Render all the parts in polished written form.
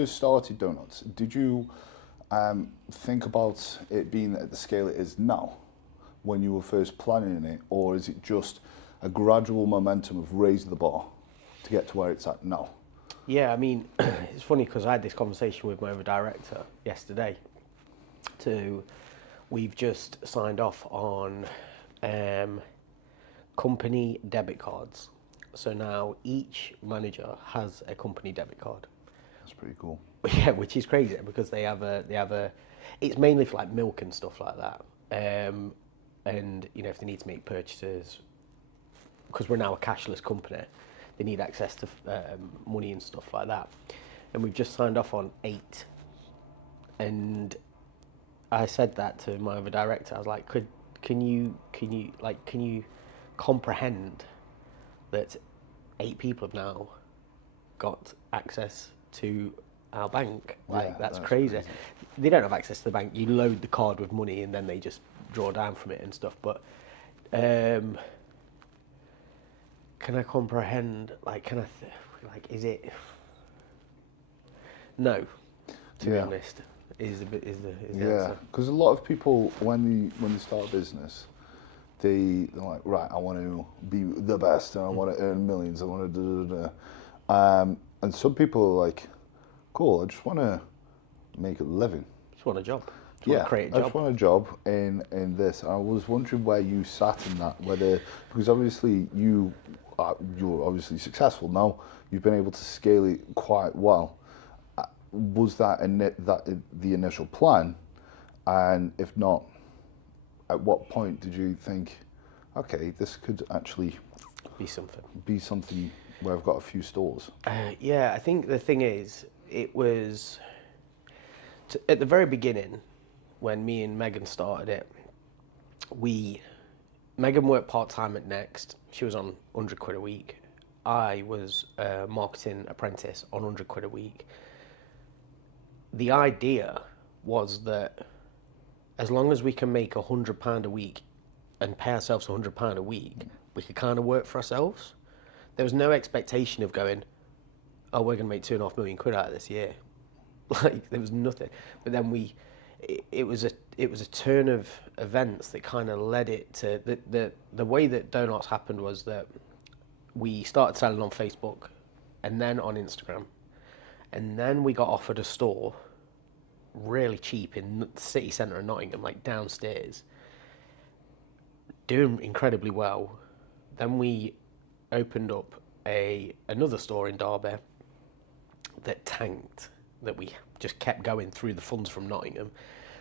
first started Doughnotts, did you think about it being at the scale it is now when you were first planning it, or is it just a gradual momentum of raising the bar to get to where it's at now? Yeah, I mean, it's funny because I had this conversation with my other director yesterday. We've just signed off on company debit cards. So now each manager has a company debit card. That's pretty cool. Yeah, which is crazy because they have a. It's mainly for like milk and stuff like that. And you know, if they need to make purchases, because we're now a cashless company, they need access to money and stuff like that. And we've just signed off on 8. And I said that to my other director. I was like, can you comprehend that 8 people have now got access to our bank? Like, that's crazy. They don't have access to the bank. You load the card with money and then they just draw down from it and stuff. But can I comprehend? Like, is it? No, to be honest, is the answer. Because a lot of people, when they start a business, they're like, right, I want to be the best, and I want to earn millions. I want to and some people are like, cool, I just want to make a living. Just want a job. Just want to create a job. I just want a job in this. I was wondering where you sat in that, because obviously you're obviously successful now. You've been able to scale it quite well. Was that the initial plan? And if not, at what point did you think, okay, this could actually be something where I've got a few stores? Yeah, I think the thing is, it was at the very beginning when me and Megan started it. Megan worked part-time at Next. She was on 100 quid a week. I was a marketing apprentice on 100 quid a week. The idea was that as long as we can make £100 a week and pay ourselves £100 a week, we could kind of work for ourselves. There was no expectation of going, oh, we're going to make £2.5 million out of this year. Like, there was nothing. But then it was a turn of events that kind of led it to the way that Doughnotts happened was that we started selling on Facebook and then on Instagram. And then we got offered a store really cheap in the city centre of Nottingham, like downstairs, doing incredibly well. Then we opened up another store in Derby that tanked, that we just kept going through the funds from Nottingham.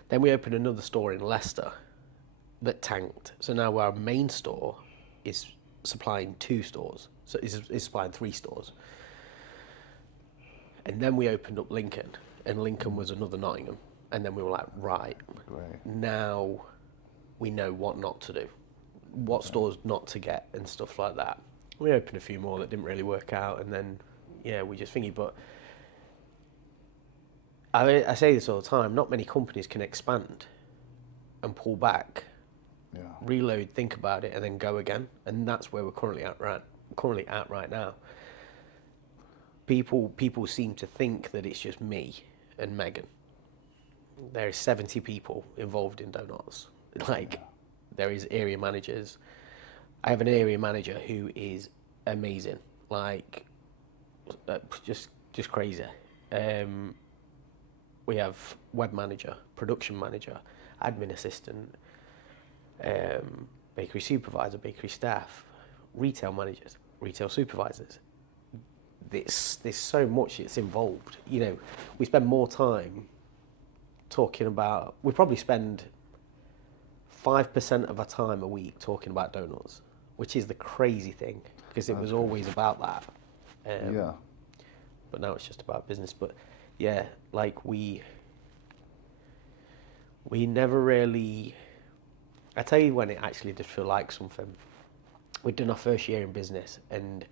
Then we opened another store in Leicester that tanked. So now our main store is supplying 2 stores. So is supplying 3 stores. And then we opened up Lincoln, and Lincoln was another Nottingham. And then we were like, right, now we know what not to do, what stores not to get and stuff like that. We opened a few more that didn't really work out, and then, we just thingy. But I say this all the time, not many companies can expand and pull back, reload, think about it, and then go again. And that's where we're currently at right now. People seem to think that it's just me and Megan. There is 70 people involved in Doughnotts. There is area managers. I have an area manager who is amazing, just crazy. We have web manager, production manager, admin assistant, bakery supervisor, bakery staff, retail managers, retail supervisors. There's so much that's involved. We spend more time talking about. We probably spend 5% of our time a week talking about Doughnotts, which is the crazy thing, because it was always about that. But now it's just about business. But we never really. I tell you when it actually did feel like something. We'd done our first year in business, and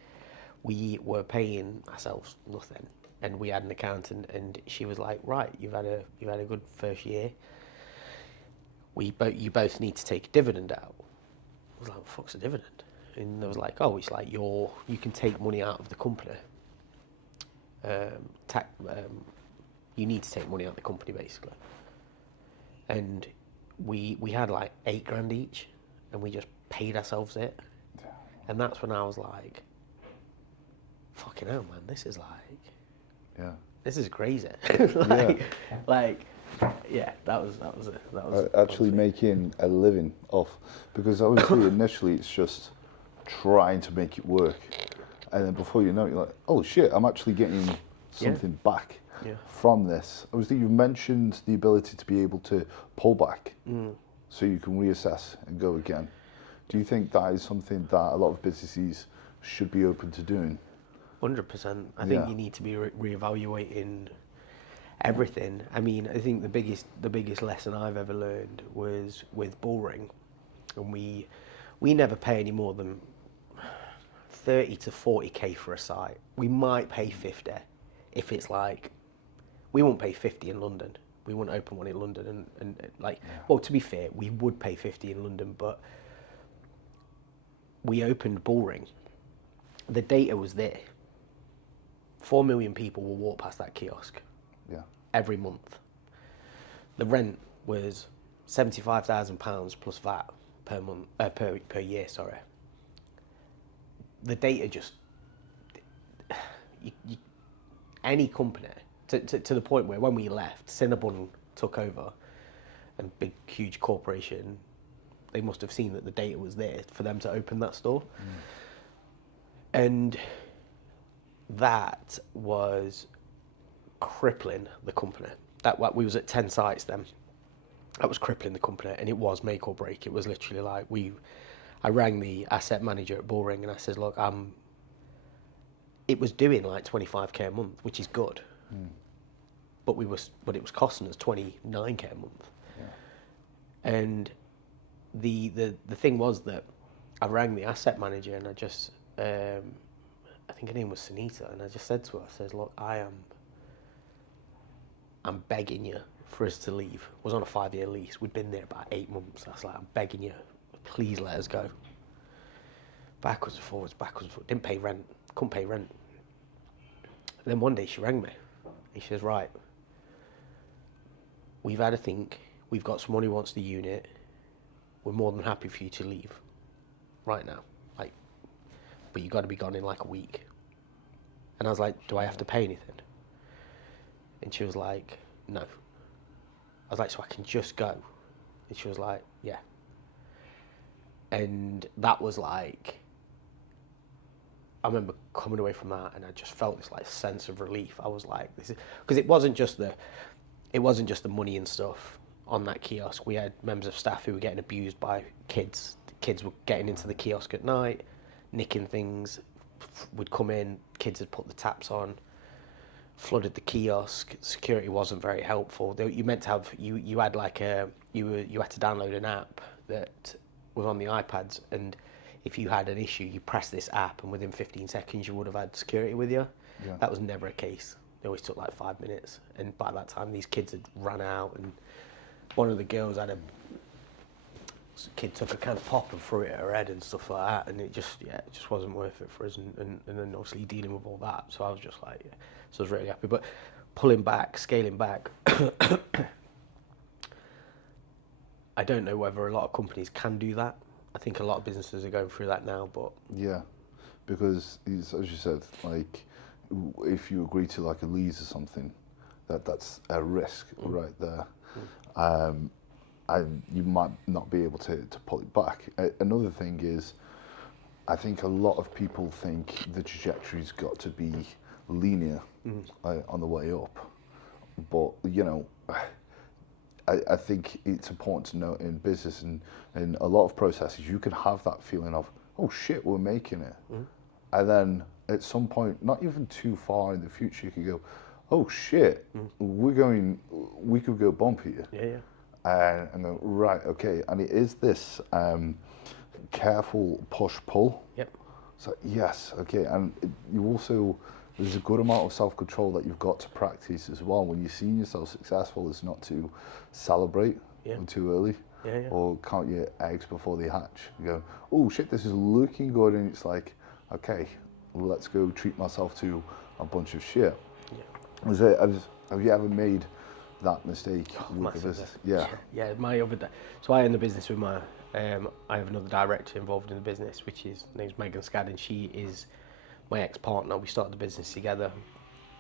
we were paying ourselves nothing, and we had an accountant, and she was like, right, you've had a good first year. You both need to take a dividend out. I was like, what the fuck's a dividend? And they was like, oh, it's like you can take money out of the company, You need to take money out of the company, basically. And we had like $8,000 each, and we just paid ourselves it. And that's when I was like, fucking hell, man, this is like, this is crazy. That was it. Actually making a living off, because obviously initially it's just trying to make it work, and then before you know it, you're like, oh shit, I'm actually getting something back from this. Obviously you mentioned the ability to be able to pull back so you can reassess and go again. Do you think that is something that a lot of businesses should be open to doing? 100%. I think you need to be reevaluating everything. I mean, I think the biggest lesson I've ever learned was with bullring, and we never pay any more than 30 to 40k for a site. We might pay 50 if it's like, we won't pay 50 in London. We wouldn't open one in London, and well, to be fair, we would pay 50 in London, but we opened bullring. The data was there. 4 million people will walk past that kiosk every month. The rent was £75,000 plus VAT per month, per year. Sorry. The data just any company to the point where when we left, Cinnabon took over, and big huge corporation. They must have seen that the data was there for them to open that store, and that was crippling the company. That we was at 10 sites then. That was crippling the company, and it was make or break. It was literally like I rang the asset manager at Bullring and I said, look, it was doing like 25k a month, which is good, but it was costing us 29k a month. And the thing was that I rang the asset manager and I just I think her name was Sunita, and I just said to her, I says, look, I'm begging you for us to leave. I was on a 5-year lease. We'd been there about 8 months. I was like, I'm begging you, please let us go. Backwards and forwards. Didn't pay rent. Couldn't pay rent. And then one day she rang me. And she says, right, we've had a think. We've got someone who wants the unit. We're more than happy for you to leave right now. But you got to be gone in like a week. And I was like, do I have to pay anything? And she was like, no. I was like, so I can just go? And she was like, yeah. And that was like, I remember coming away from that and I just felt this like sense of relief. I was like, this is, because it wasn't just the money and stuff on that kiosk. We had members of staff who were getting abused by kids. The kids were getting into the kiosk at night, nicking things. Would come in, kids had put the taps on, flooded the kiosk. Security wasn't very helpful. You meant to have you had like you had to download an app that was on the iPads, and if you had an issue, you press this app, and within 15 seconds you would have had security with you. Yeah. That was never a case. It always took like 5 minutes, and by that time these kids had run out, and one of the girls had a kid took a can of pop and threw it at her head and stuff like that, and it just wasn't worth it for us, and then obviously dealing with all that, so I was just like, so I was really happy. But scaling back, I don't know whether a lot of companies can do that. I think a lot of businesses are going through that now, but yeah, because as you said, like if you agree to like a lease or something, that's a risk right there. And you might not be able to pull it back. Another thing is, I think a lot of people think the trajectory's got to be linear on the way up. But, you know, I think it's important to note in business and in a lot of processes, you can have that feeling of, oh shit, we're making it. And then at some point, not even too far in the future, you could go, oh shit, we could go bumpy here. Yeah. And go, right, okay, and it is this careful push-pull. Yep. So, yes, okay, and you also, there's a good amount of self-control that you've got to practice as well. When you're seeing yourself successful, is not to celebrate too early or count your eggs before they hatch. You go, oh shit, this is looking good, and it's like, okay, let's go treat myself to a bunch of shit. Yeah. Have you ever made that mistake with the Massively. business? Yeah. Yeah, my other. So I own the business with my. I have another director involved in the business, which is her name's Megan Scadden. She is my ex-partner. We started the business together.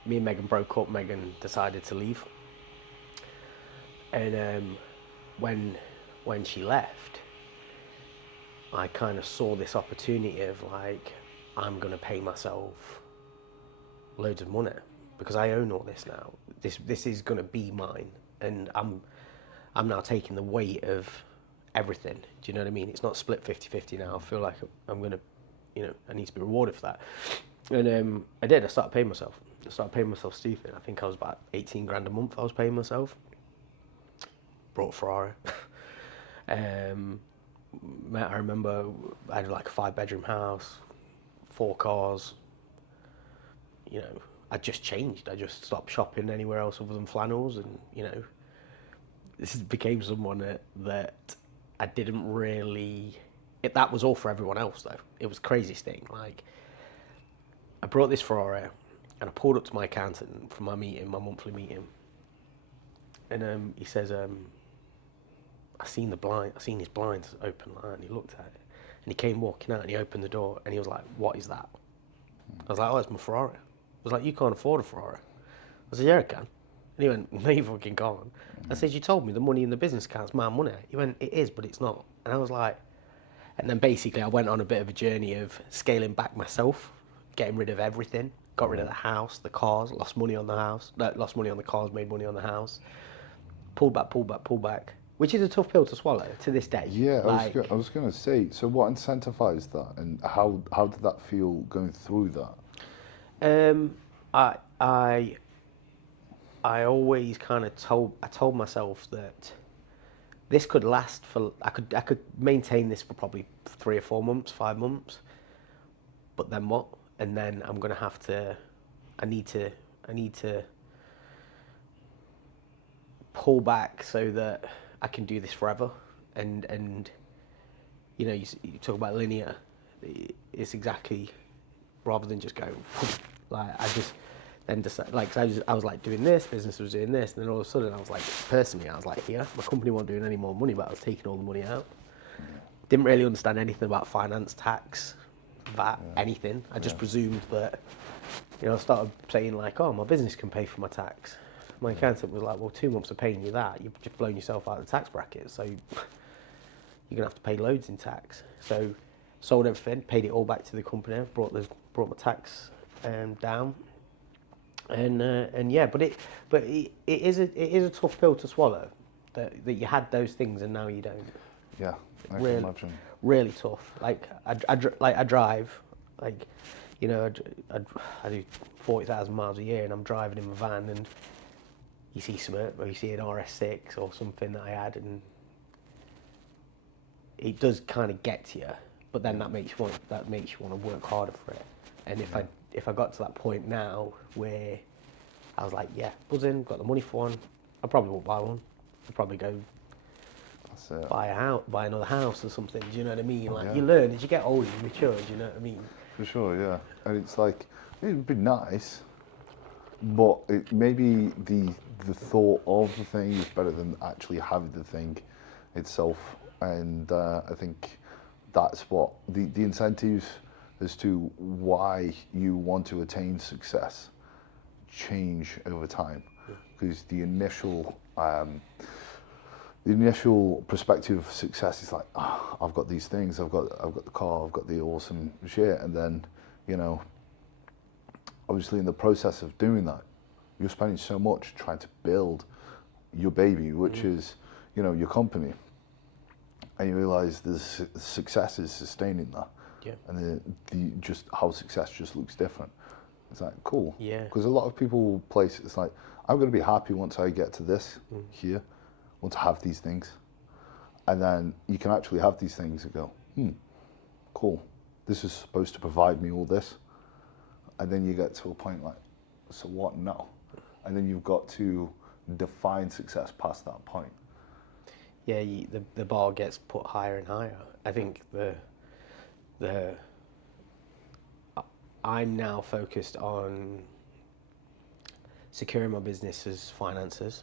Me and Megan broke up. Megan decided to leave, and when she left, I kind of saw this opportunity of like, I'm gonna pay myself loads of money because I own all this now. This is gonna be mine, and I'm now taking the weight of everything. Do you know what I mean? It's not split 50-50 now. I feel like I'm gonna, I need to be rewarded for that. And I did. I started paying myself. Stupid. I think I was about 18 grand a month I was paying myself. Brought a Ferrari. I remember I had like a 5-bedroom house, 4 cars. I just changed. I just stopped shopping anywhere else other than flannels, and this became someone that I didn't really. That was all for everyone else though. It was the craziest thing. Like, I brought this Ferrari, and I pulled up to my accountant for my monthly meeting, and he says, I seen his blinds open like that, and he looked at it, and he came walking out, and he opened the door, and he was like, "What is that?" I was like, "Oh, it's my Ferrari." I was like, "You can't afford a Ferrari." I said, "Yeah, I can." And he went, "No, you fucking can't." I said, "You told me the money in the business account's my money." He went, "It is, but it's not." And I was like, and then basically I went on a bit of a journey of scaling back myself, getting rid of everything, got rid of the house, the cars, lost money on the house, lost money on the cars, made money on the house, pulled back, which is a tough pill to swallow to this day. Yeah, Like, I was going to say, so what incentivized that, and how did that feel going through that? I always kind of told myself that this could last for, I could maintain this for probably 3 or 4 months, 5 months, but then what? And then I'm gonna have to, I need to pull back so that I can do this forever. And you talk about linear, it's exactly, rather than just go like, I just then decided, like, I was like doing this, business was doing this, and then all of a sudden I was like, personally, I was like, yeah, my company wasn't doing any more money, but I was taking all the money out. Didn't really understand anything about finance, tax, VAT, anything. I just presumed that, I started saying like, oh, my business can pay for my tax. My accountant was like, well, 2 months of paying you that, you've just blown yourself out of the tax bracket, so you're gonna have to pay loads in tax. So sold everything, paid it all back to the company, brought my tax down. And yeah, but it is a tough pill to swallow, that you had those things and now you don't. Yeah, I can Really, imagine. really tough. Like I drive, like, I do 40,000 miles a year, and I'm driving in my van, and you see something, or you see an RS6 or something that I had, and it does kind of get to you. But then that makes you want to work harder for it. And if I got to that point now where I was like, yeah, buzzing, got the money for one, I probably won't buy one. I'd probably go buy another house or something. Do you know what I mean? Like, you learn as you get older, you mature. Do you know what I mean? For sure, yeah. And it's like, it'd be nice, but maybe the thought of the thing is better than actually having the thing itself. And I think that's what the incentives as to why you want to attain success change over time, because the initial perspective of success is like, oh, I've got these things, I've got the car, I've got the awesome shit, and then obviously in the process of doing that, you're spending so much trying to build your baby, which is your company, and you realize the success is sustaining that. Yeah. And the just how success just looks different. It's like, cool. Yeah. Because a lot of people place it's like, I'm going to be happy once I get to this here, once I have these things. And then you can actually have these things and go, cool. This is supposed to provide me all this. And then you get to a point like, so what now? And then you've got to define success past that point. Yeah, the bar gets put higher and higher. I think I'm now focused on. securing my business's finances.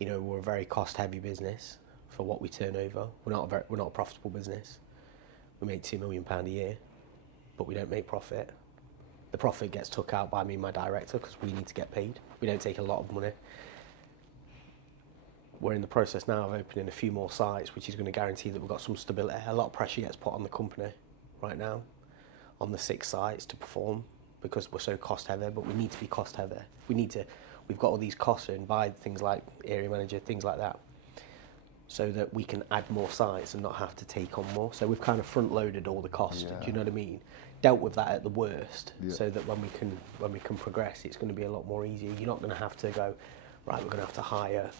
You know, we're a very cost-heavy business for what we turn over. We're not a profitable business. We make £2 million a year, but we don't make profit. The profit gets took out by me and my director because we need to get paid. We don't take a lot of money. We're in the process now of opening a few more sites, which is going to guarantee that we've got some stability. A lot of pressure gets put on the company right now, on the 6 sites to perform, because we're so cost heavy, but we need to be cost heavy. We've got all these costs in by things like area manager, things like that, so that we can add more sites and not have to take on more. So we've kind of front loaded all the costs, do you know what I mean? Dealt with that at the worst, so that when we can progress, it's going to be a lot more easier. You're not going to have to go, right, we're going to have to hire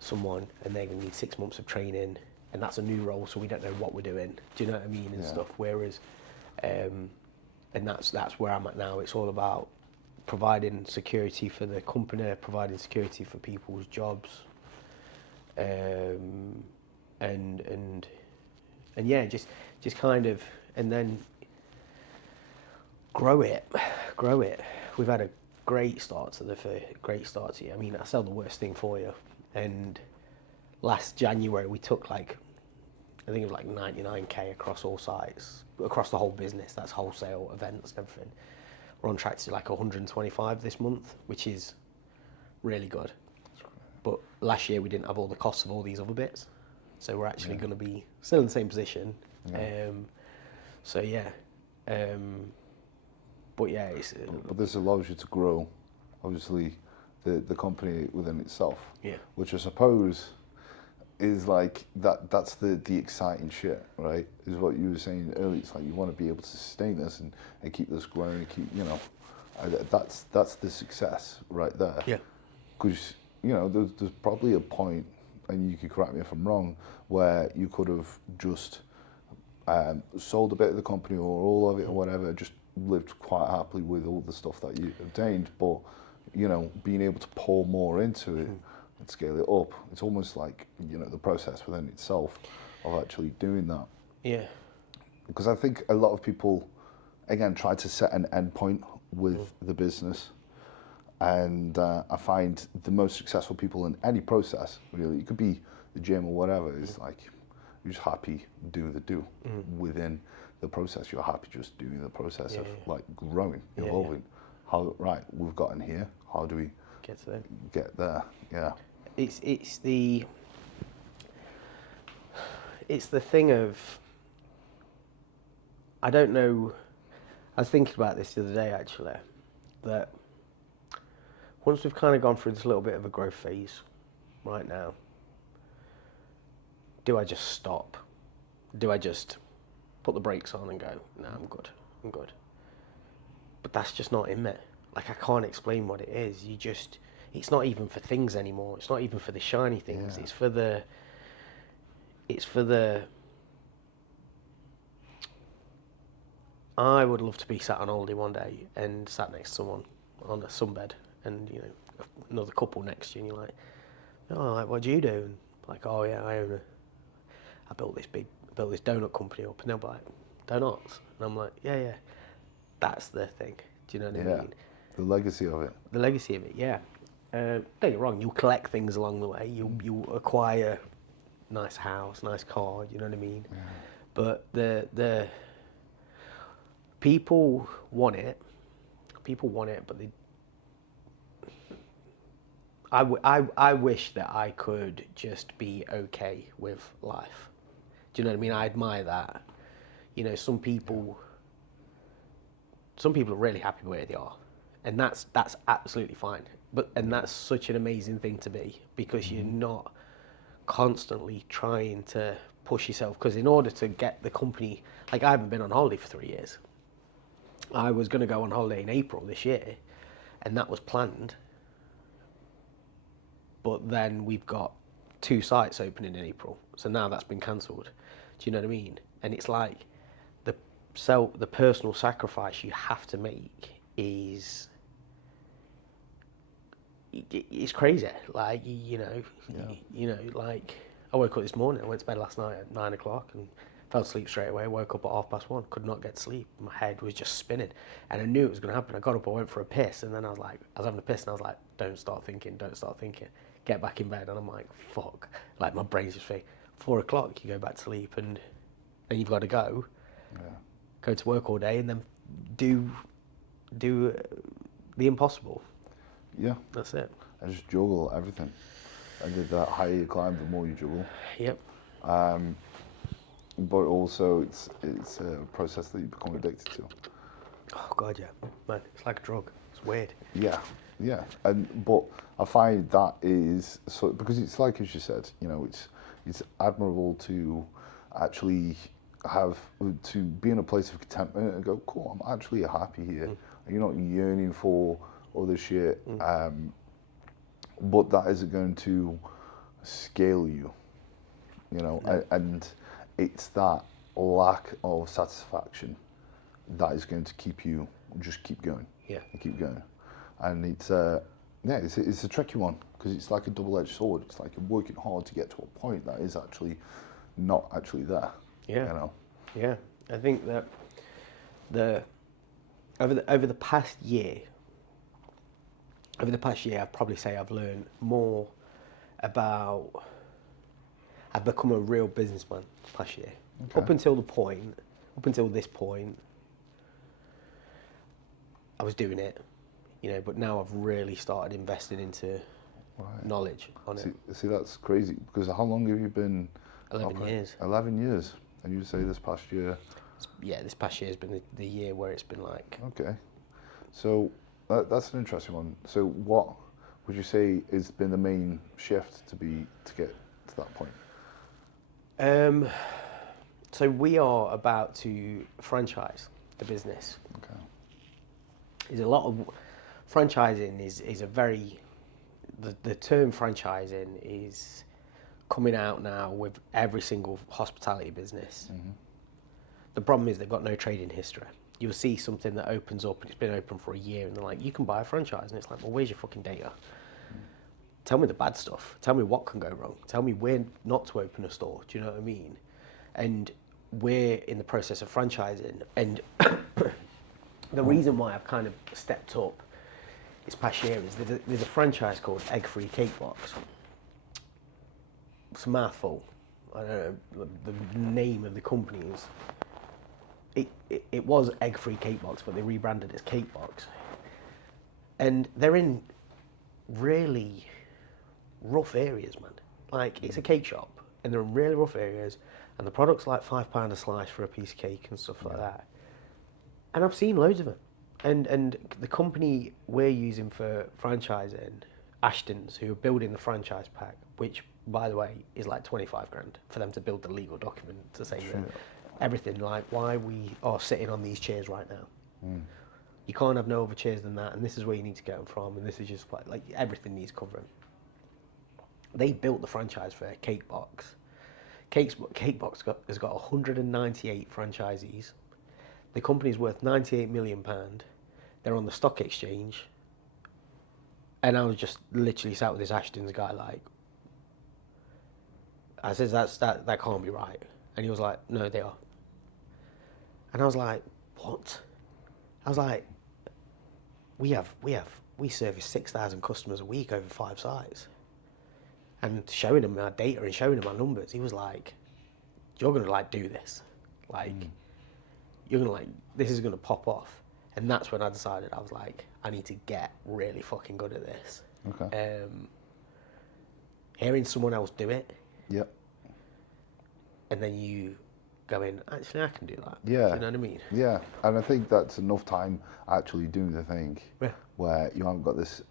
someone and they're going to need 6 months of training, and that's a new role, so we don't know what we're doing, do you know what I mean, and stuff. Whereas, and that's where I'm at now. It's all about providing security for the company, providing security for people's jobs, and yeah, just kind of, and then grow it. We've had a great start to the year. I mean, I sell the worst thing for you, and last January we took I think it was 99k across all sites, across the whole business. That's wholesale, events, and everything. We're on track to 125 this month, which is really good. But last year we didn't have all the costs of all these other bits, so we're actually going to be still in the same position. But yeah, but this allows you to grow, obviously, the company within itself. Yeah. Which I suppose is that's the exciting shit, right? Is what you were saying earlier. It's you want to be able to sustain this and keep this growing and keep, that's the success right there. Yeah. Because, there's probably a point, and you could correct me if I'm wrong, where you could have just sold a bit of the company or all of it or whatever, just lived quite happily with all the stuff that you obtained, but being able to pour more into it and scale it up, it's almost the process within itself of actually doing that. Yeah. Because I think a lot of people, again, try to set an end point with the business, and I find the most successful people in any process, really, it could be the gym or whatever, is you're just happy doing the do within the process. You're happy just doing the process of growing, evolving. How, right, we've gotten here, how do we get there? Yeah. It's the thing of, I don't know, I was thinking about this the other day actually, that once we've kind of gone through this little bit of a growth phase right now, do I just stop? Do I just put the brakes on and go, no, I'm good? But that's just not in me. I can't explain what it is. It's not even for things anymore. It's not even for the shiny things. Yeah. It's for the, I would love to be sat on holiday one day and sat next to someone on a sunbed, and another couple next to you, and you're like, oh, what do you do? And oh yeah, I built this donut company up, and they'll be like, Doughnotts, and I'm like, yeah, that's the thing. Do you know what I mean? The legacy of it. The legacy of it, yeah. Don't get me wrong, you'll collect things along the way. You acquire nice house, nice car. You know what I mean? Yeah. But the people want it. But I wish that I could just be okay with life. Do you know what I mean? I admire that. Some people are really happy where they are, and that's absolutely fine. And that's such an amazing thing to be, because you're not constantly trying to push yourself. Because in order to get the company, I haven't been on holiday for 3 years. I was going to go on holiday in April this year, and that was planned. But then we've got 2 sites opening in April, so now that's been cancelled. Do you know what I mean? And it's the personal sacrifice you have to make is, it's crazy. I woke up this morning, I went to bed last night at 9 o'clock, and Fell asleep straight away, woke up at 1:30, could not get sleep. My head was just spinning. And I knew it was going to happen. I got up, I went for a piss, and then I was having a piss, and I was like, don't start thinking. Get back in bed, and I'm like, fuck. Like, my brain's just thinking, 4:00, you go back to sleep, and then you've got to go. Yeah. Go to work all day, and then do the impossible. Yeah. That's it. I just juggle everything. And the higher you climb, the more you juggle. Yep. But also, it's a process that you become addicted to. Oh God, yeah, man, it's like a drug. It's weird. Yeah, but I find that is so because it's like as you said, you know, it's admirable to actually to be in a place of contentment and go, cool, I'm actually happy here. You're not yearning for other shit, but that isn't going to scale you, you know, and it's that lack of satisfaction that is going to keep you just keep going. Yeah. And keep going. And it's a tricky one because it's like a double-edged sword. It's like you're working hard to get to a point that is actually not actually there. Yeah. You know. Yeah. I think that over the past year, I'd probably say I've learned more about. I've become a real businessman this past year. Okay. Up until this point, I was doing it, you know, but now I've really started investing into knowledge on it. See, that's crazy because how long have you been? 11 years. 11 years, and you say this past year. Yeah, this past year has been the year where it's been like. Okay, so that's an interesting one. So what would you say has been the main shift to get to that point? So we are about to franchise the business. Okay. There's a lot of franchising is a very the term franchising is coming out now with every single hospitality business. Mm-hmm. The problem is they've got no trading history. You'll see something that opens up and it's been open for a year and they're like, you can buy a franchise, and it's like, well, where's your fucking data? Tell me the bad stuff. Tell me what can go wrong. Tell me where not to open a store. Do you know what I mean? And we're in the process of franchising. And the reason why I've kind of stepped up this past year is there's a franchise called Egg Free Cake Box. It's a mouthful. I don't know the name of the company is. It was Egg Free Cake Box, but they rebranded it as Cake Box. And they're in really rough areas, man. Like, it's a cake shop, and they're in really rough areas, and the product's like £5 a slice for a piece of cake and stuff like that. And I've seen loads of them. And the company we're using for franchising, Ashton's, who are building the franchise pack, which, by the way, is like 25 grand for them to build the legal document to say that everything, like why we are sitting on these chairs right now. You can't have no other chairs than that, and this is where you need to get them from, and this is just like everything needs covering. They built the franchise for Cake Box. Cake Box has got 198 franchisees. The company's worth £98 million. They're on the stock exchange. And I was just literally sat with this Ashton's guy like, I says, that can't be right. And he was like, no, they are. And I was like, what? I was like, we service 6,000 customers a week over 5 sites. And showing him our data and showing him our numbers, he was like, you're going to like do this. Like, you're going to like, this is going to pop off. And that's when I decided, I was like, I need to get really fucking good at this. Okay. Hearing someone else do it. Yep. And then you going, actually, I can do that. Yeah. Do you know what I mean? Yeah. And I think that's enough time actually doing the thing where you haven't got this,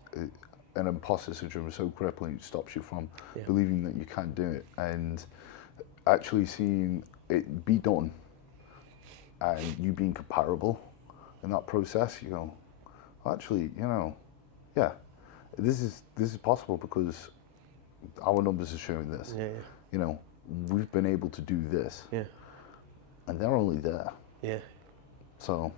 an imposter syndrome so crippling it stops you from believing that you can't do it. And actually seeing it be done and you being comparable in that process, you go, well, actually, you know, yeah, this is possible because our numbers are showing this. Yeah. You know, we've been able to do this. Yeah. And they're only there. Yeah. So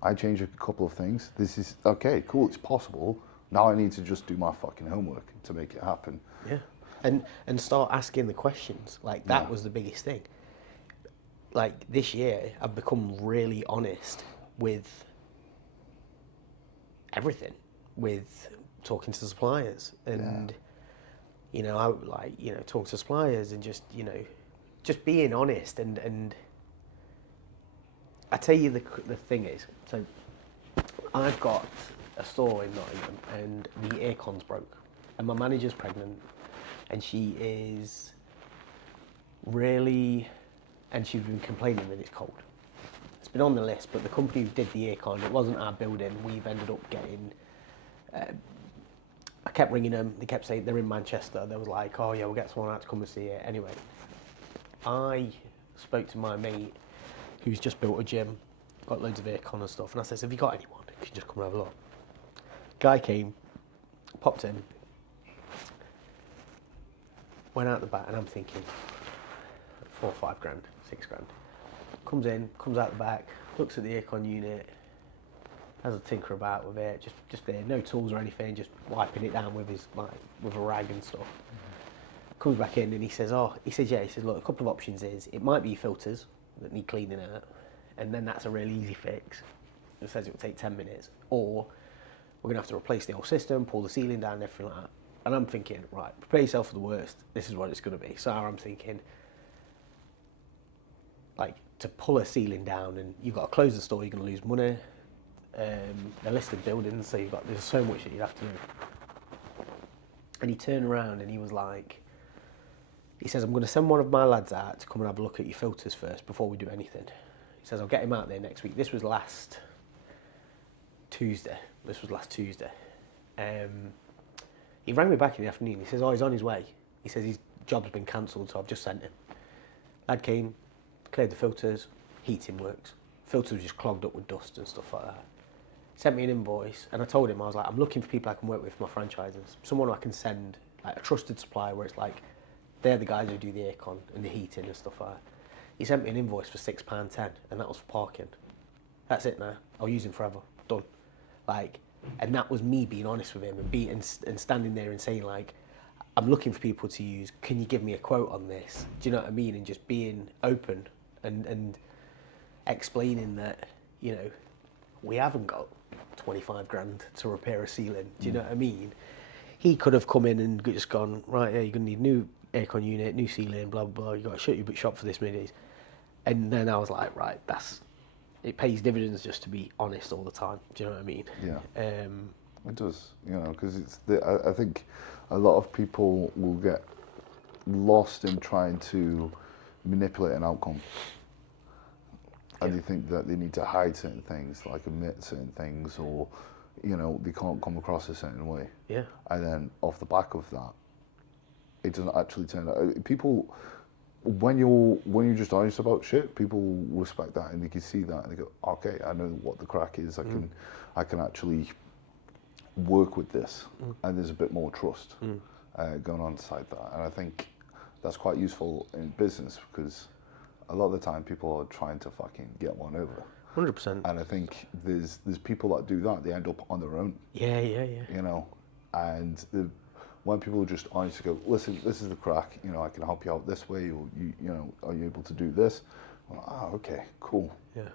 I changed a couple of things. This is, okay, cool, it's possible. Now I need to just do my fucking homework to make it happen. Yeah. And start asking the questions. Like, that was the biggest thing. like this year, I've become really honest with everything, with talking to suppliers, and you know, I like, you know, talk to suppliers and just, you know, just being honest. And I tell you, the thing is, so I've got a store in Nottingham, and the aircon's broke, and my manager's pregnant, and she is really, and she's been complaining that it's cold. It's been on the list, but the company who did the aircon, it wasn't our building. We've ended up getting. I kept ringing them. They kept saying they're in Manchester. They was like, "Oh yeah, we'll get someone out to come and see it." Anyway, I spoke to my mate, who's just built a gym, got loads of aircon and stuff, and I said, "Have you got anyone who can just come and have a look?" Guy came, popped in, went out the back, and I'm thinking, 4 or 5 grand, 6 grand. Comes in, comes out the back, looks at the aircon unit, has a tinker about with it, just there, no tools or anything, just wiping it down with his with a rag and stuff. Comes back in and he says, "Oh," he says, "Yeah," he says, "Look, a couple of options is it might be your filters that need cleaning out, and then that's a really easy fix. It says it will take 10 minutes, or we're gonna have to replace the whole system, pull the ceiling down, and everything like that." And I'm thinking, right, prepare yourself for the worst. This is what it's gonna be. So I'm thinking, like, to pull a ceiling down, and you've got to close the store, you're going to lose money. They're listed buildings, so there's so much that you have to do. And he turned around and he was like, he says, "I'm going to send one of my lads out to come and have a look at your filters first before we do anything." He says, "I'll get him out there next week." This was last Tuesday. He rang me back in the afternoon. He says, "Oh, he's on his way." He says his job's been cancelled, so I've just sent him. Lad came, cleared the filters, heating works. Filters were just clogged up with dust and stuff like that. Sent me an invoice, and I told him, I was like, "I'm looking for people I can work with for my franchises. Someone I can send, like a trusted supplier where it's like, they're the guys who do the aircon and the heating and stuff like that." He sent me an invoice for £6.10, and that was for parking. That's it now. I'll use him forever. Done. Like, and that was me being honest with him and standing there and saying, like, "I'm looking for people to use. Can you give me a quote on this?" Do you know what I mean? And just being open and explaining that, you know, we haven't got 25 grand to repair a ceiling. Do you know what I mean? He could have come in and just gone, "Right, yeah, you're going to need new aircon unit, new ceiling, blah, blah, blah. You've got to shut your shop for this many days." And then I was like, right, it pays dividends just to be honest all the time. Do you know what I mean? Yeah. It does, you know, because I think a lot of people will get lost in trying to manipulate an outcome. And they think that they need to hide certain things, like admit certain things, or, you know, they can't come across a certain way. Yeah. And then off the back of that, it doesn't actually turn out. People, when you're just honest about shit, people respect that and they can see that and they go, "Okay, I know what the crack is. I can actually work with this," and there's a bit more trust going on inside that. And I think that's quite useful in business because a lot of the time people are trying to fucking get one over. 100%. And I think there's people that do that, they end up on their own. Yeah. You know, and when people are just honest to go, "Listen, this is the crack, you know, I can help you out this way, or you know, are you able to do this?" Well, okay, cool. Yeah.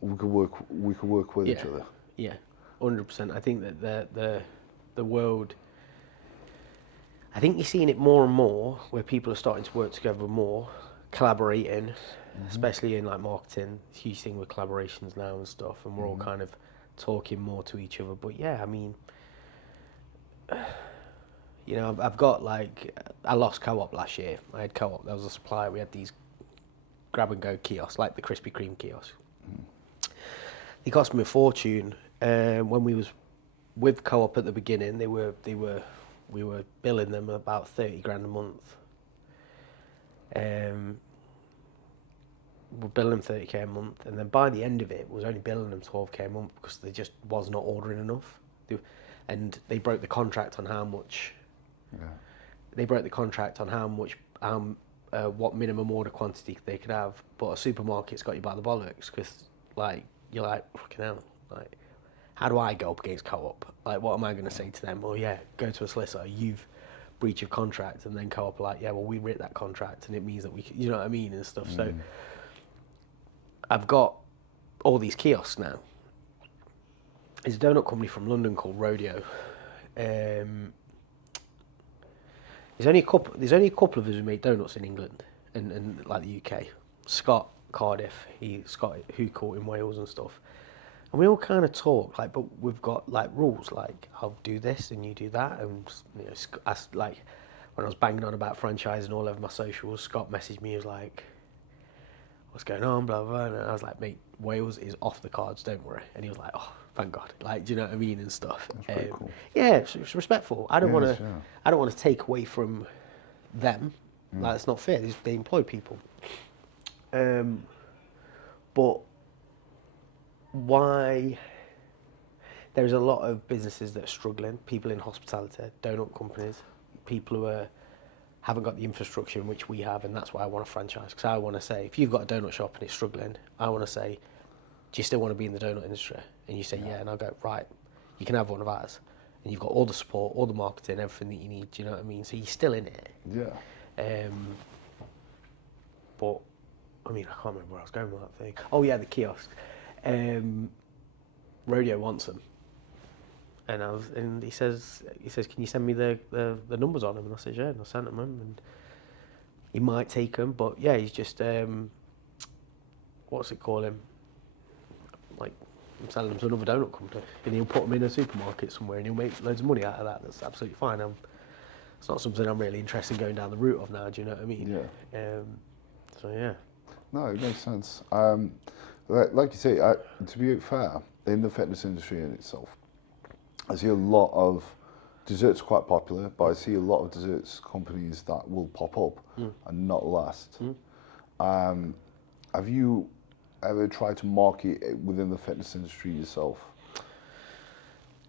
We could work with each other. Yeah, 100%. I think that the world, I think you're seeing it more and more where people are starting to work together more, collaborating, especially in like marketing. It's a huge thing with collaborations now and stuff, and we're all kind of talking more to each other. But yeah, I mean, you know, I've got like, I lost Co-op last year. I had Co-op, that was a supplier. We had these grab and go kiosks, like the Krispy Kreme kiosk. They cost me a fortune. When we was with Co-op at the beginning, we were billing them about 30 grand a month. We're billing them 30k a month, and then by the end of it, we was only billing them 12k a month because they just was not ordering enough. And they broke the contract on how much. Yeah. They broke the contract on how much, what minimum order quantity they could have. But a supermarket's got you by the bollocks because, like, you're like, fucking hell, like, how do I go up against Co-op? Like, what am I going to say to them? "Oh yeah, go to a solicitor. You've breach of contract," and then Co-op are like, "Yeah, well, we writ that contract, and it means that we," you know what I mean, and stuff. So I've got all these kiosks now. There's a donut company from London called Rodeo. There's only a couple of us who make donuts in England and like the UK. Scott Cardiff, Scott who caught in Wales and stuff. And we all kind of talk like, but we've got like rules like I'll do this and you do that. And you know, like when I was banging on about franchising all over my socials, Scott messaged me. He was like, "What's going on?" Blah blah. And I was like, "Mate, Wales is off the cards. Don't worry." And he was like, "Oh, thank God." Like, do you know what I mean and stuff. That's pretty cool. Yeah, it's respectful. I don't want to. Yeah. I don't want to take away from them. Like, it's not fair. They employ people. But why? There's a lot of businesses that are struggling. People in hospitality, donut companies, people who haven't got the infrastructure in which we have, and that's why I want to franchise. Because I want to say, if you've got a donut shop and it's struggling, I want to say, do you still want to be in the donut industry? And you say, yeah, and I'll go, right, you can have one of ours. And you've got all the support, all the marketing, everything that you need, do you know what I mean? So you're still in it. Yeah. But, I mean, I can't remember where I was going with that thing. Oh yeah, the kiosk. Rodeo wants them. And he says, can you send me the numbers on them? And I said, yeah, and I sent them, and he might take them, but yeah, he's just what's it called him? Like, I'm selling them to another donut company, and he'll put them in a supermarket somewhere, and he'll make loads of money out of that. That's absolutely fine. It's not something I'm really interested in going down the route of now. Do you know what I mean? Yeah. So yeah. No, it makes sense. Like you say, to be fair, in the fitness industry in itself, I see a lot of desserts quite popular, but I see a lot of desserts companies that will pop up and not last. Have you ever tried to market it within the fitness industry yourself?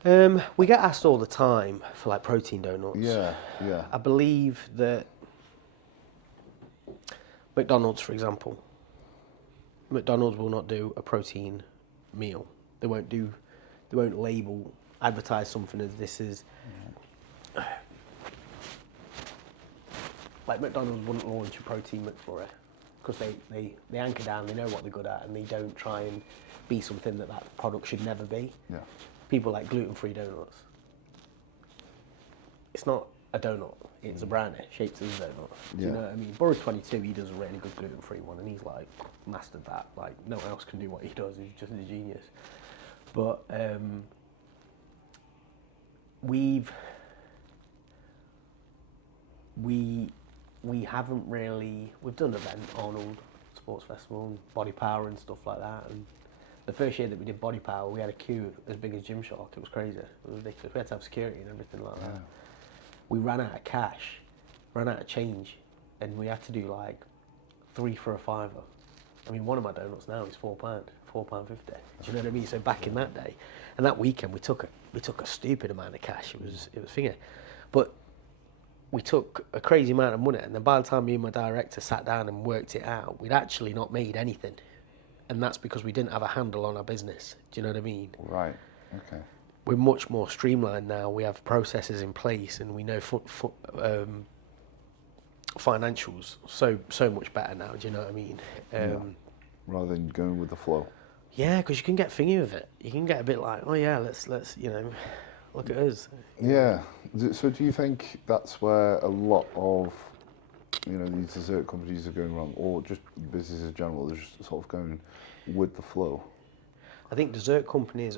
We get asked all the time for like protein donuts. Yeah. I believe that McDonald's, for example, McDonald's will not do a protein meal. They won't advertise something as this is. Like McDonald's wouldn't launch a protein McFlurry because they anchor down, they know what they're good at, and they don't try and be something that product should never be. Yeah. People like gluten-free donuts. It's not a donut, it's a brownie shaped as a donut. Do you know what I mean? Boris 22, he does a really good gluten-free one, and he's like mastered that. Like, no one else can do what he does. He's just a genius. But we haven't really. We've done an event, Arnold Sports Festival, and Body Power and stuff like that. And the first year that we did Body Power, we had a queue as big as Gymshark. It was crazy. It was ridiculous. We had to have security and everything like that. We ran out of cash, ran out of change, and we had to do like 3 for a £5. I mean, one of my donuts now is £4, £4.50. Do you know what I mean? So back in that day, and that weekend we took a stupid amount of cash. It was thingy, but we took a crazy amount of money, and then by the time me and my director sat down and worked it out, we'd actually not made anything, and that's because we didn't have a handle on our business. Do you know what I mean? Right. Okay. We're much more streamlined now. We have processes in place, and we know financials so much better now. Do you know what I mean? Rather than going with the flow. Yeah, because you can get thingy with it. You can get a bit like, oh yeah, let's look at us. Yeah. So do you think that's where a lot of these dessert companies are going wrong, or just businesses in general? They're just sort of going with the flow. I think dessert companies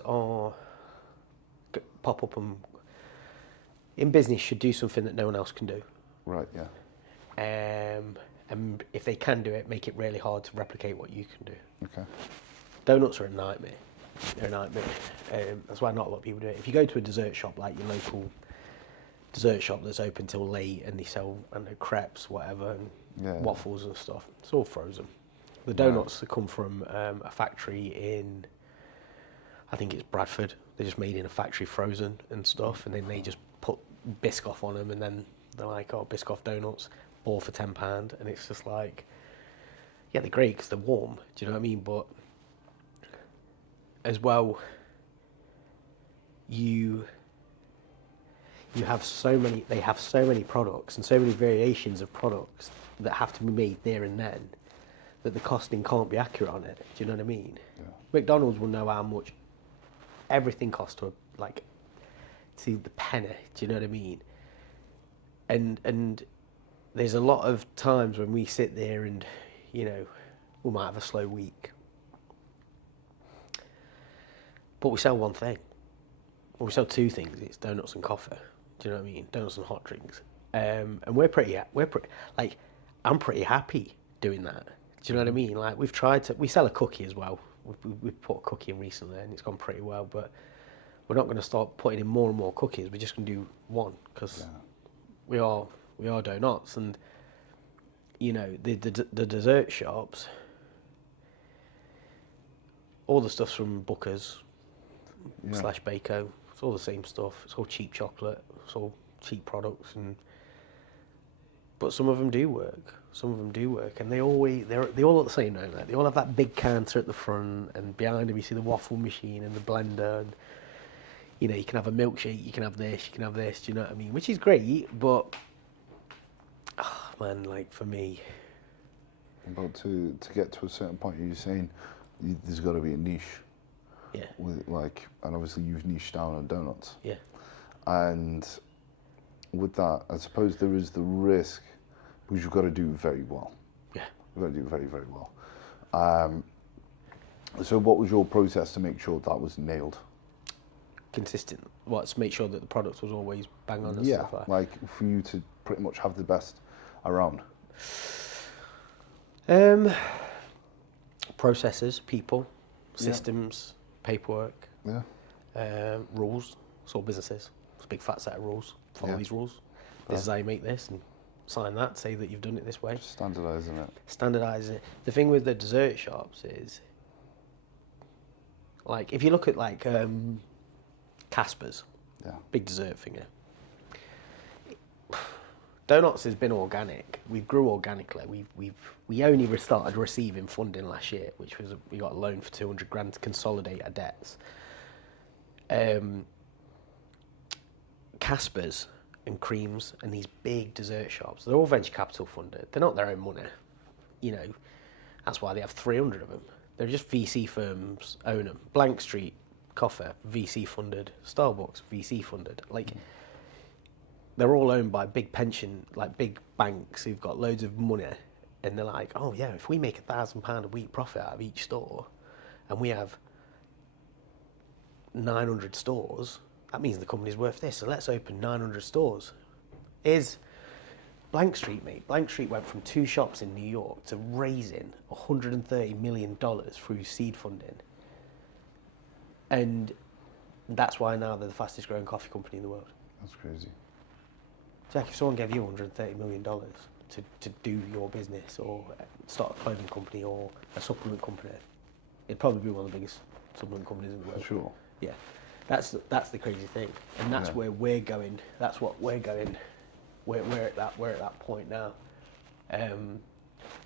pop up and in business should do something that no one else can do. Right. Yeah. And if they can do it, make it really hard to replicate what you can do. Okay. Donuts are a nightmare. They're a nightmare. That's why not a lot of people do it. If you go to a dessert shop, like your local dessert shop that's open till late, and they sell crepes, whatever, and waffles and stuff, it's all frozen. The donuts that come from a factory in, I think it's Bradford. They're just made in a factory, frozen and stuff, and then they just put Biscoff on them, and then they're like, oh, Biscoff donuts, 4 for £10, and it's just like, yeah, they're great because they're warm. Do you know what I mean? But as well, they have so many products and so many variations of products that have to be made there and then, but the costing can't be accurate on it. Do you know what I mean? Yeah. McDonald's will know how much everything costs to the penny. Do you know what I mean? And there's a lot of times when we sit there and, you know, we might have a slow week, but we sell one thing. Well, we sell two things. It's donuts and coffee. Do you know what I mean? Donuts and hot drinks. And we're pretty like, I'm pretty happy doing that. Do you know what I mean? Like, we sell a cookie as well. We put a cookie in recently and it's gone pretty well, but we're not going to start putting in more and more cookies. We're just going to do one because we are Doughnotts. And, you know, the dessert shops, all the stuff's from Booker's / Bako. It's all the same stuff. It's all cheap chocolate. It's all cheap products, but some of them do work. Some of them do work, and they all look the same, don't they? They all have that big counter at the front, and behind them you see the waffle machine and the blender, and you know, you can have a milkshake, you can have this, you can have this. Do you know what I mean? Which is great, but man, like for me, But to get to a certain point, you're saying there's got to be a niche. yeah, With and obviously you've niched down on donuts. yeah, And with that, I suppose there is the risk, because you've got to do very well. yeah. You've got to do very, very well. So what was your process to make sure that was nailed? Consistent. To make sure that the product was always bang on and Yeah, stuff like for you to pretty much have the best around. Processes, people, systems, paperwork, rules. It's all businesses. It's a big fat set of rules. Follow these rules. This is how you make this, and sign that. Say that you've done it this way. Standardising it. Standardising it. The thing with the dessert shops is, like, if you look at like Casper's, big dessert finger. Doughnotts has been organic. We grew organically. We only started receiving funding last year, which was we got a loan for 200 grand to consolidate our debts. Casper's and Creams and these big dessert shops, they're all venture capital funded. They're not their own money. You know, that's why they have 300 of them. They're just VC firms own them. Blank Street Coffee, VC funded. Starbucks, VC funded. Like, they're all owned by big pension, like big banks who've got loads of money, and they're like, oh yeah, if we make £1,000 a week profit out of each store, and we have 900 stores, that means the company's worth this. So let's open 900 stores. Is Blank Street, mate. Blank Street went from 2 shops in New York to raising $130 million through seed funding, and that's why now they're the fastest growing coffee company in the world. That's crazy. Jack, if someone gave you $130 million to do your business or start a clothing company or a supplement company, it'd probably be one of the biggest supplement companies in the world. For sure. Yeah, that's the crazy thing, and that's where we're going. That's what we're going. We're at that point now.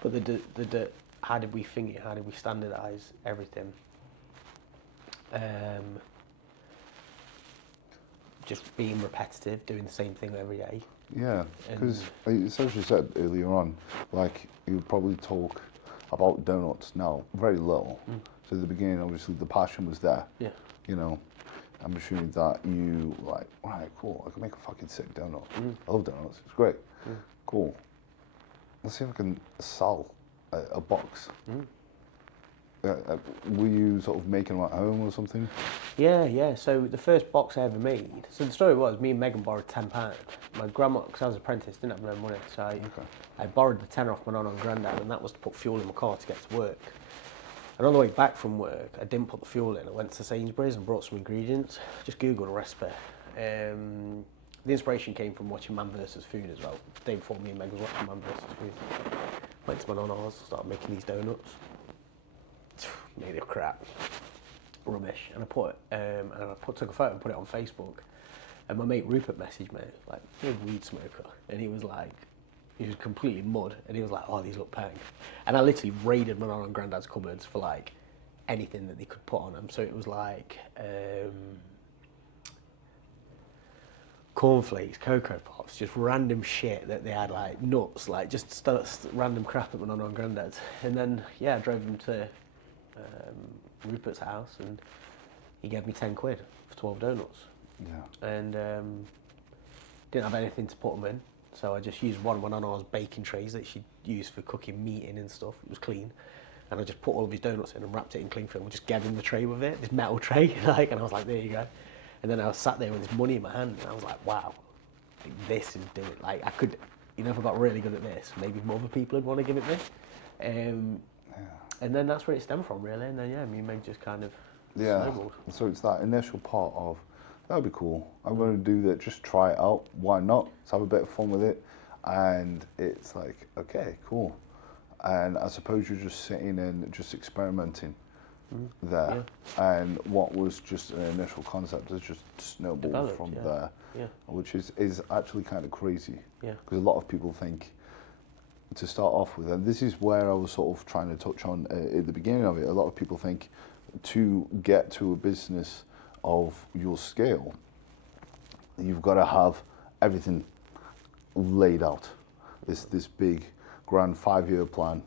But the how did we think it? How did we standardise everything? Just being repetitive, doing the same thing every day. Yeah, because as you said earlier on, like you probably talk about donuts now very little. So at the beginning, obviously the passion was there. Yeah. You know, I'm assuming that you like, right, cool, I can make a fucking sick donut. I love donuts, it's great. Cool. Let's see if I can sell a box. Were you sort of making them at home or something? Yeah. So the first box I ever made. So the story was, me and Megan borrowed £10. My grandma, because I was an apprentice, didn't have no money, so I borrowed the tenner off my nan and granddad, and that was to put fuel in my car to get to work. And on the way back from work, I didn't put the fuel in. I went to Sainsbury's and brought some ingredients. Just Googled a recipe. The inspiration came from watching Man vs. Food as well. The day before, me and Megan was watching Man vs. Food. Went to my nana's, started making these donuts. Made it crap, rubbish, and I took a photo and put it on Facebook, and my mate Rupert messaged me, like, big weed smoker, and he was completely mud, and he was like, oh, these look pang, and I literally raided my nan and granddad's cupboards for like anything that they could put on them. So it was like cornflakes, Cocoa Pops, just random shit that they had, like nuts, like just random crap that went on Granddad's. And then, yeah, I drove them to Rupert's house and he gave me 10 quid for 12 donuts. Yeah. And didn't have anything to put them in, so I just used one of my nana's baking trays that she'd used for cooking meat in and stuff. It was clean. And I just put all of his donuts in and wrapped it in cling film and just gave him the tray with it, this metal tray, like, and I was like, there you go. And then I was sat there with this money in my hand and I was like, wow, like, this is doing it. Like, I could, you know, if I got really good at this, maybe more other people would want to give it me. And then that's where it stemmed from, really. And then, yeah, me and Meg just kind of snowballed. So it's that initial part of, that would be cool. I'm going to do that, just try it out. Why not? Let's have a bit of fun with it. And it's like, okay, cool. And I suppose you're just sitting and just experimenting there. Yeah. And what was just an initial concept has just snowballed from there, which is actually kind of crazy. Because a lot of people think, to start off with, and this is where I was sort of trying to touch on at the beginning of it, a lot of people think to get to a business of your scale, you've got to have everything laid out. This big, grand 5-year plan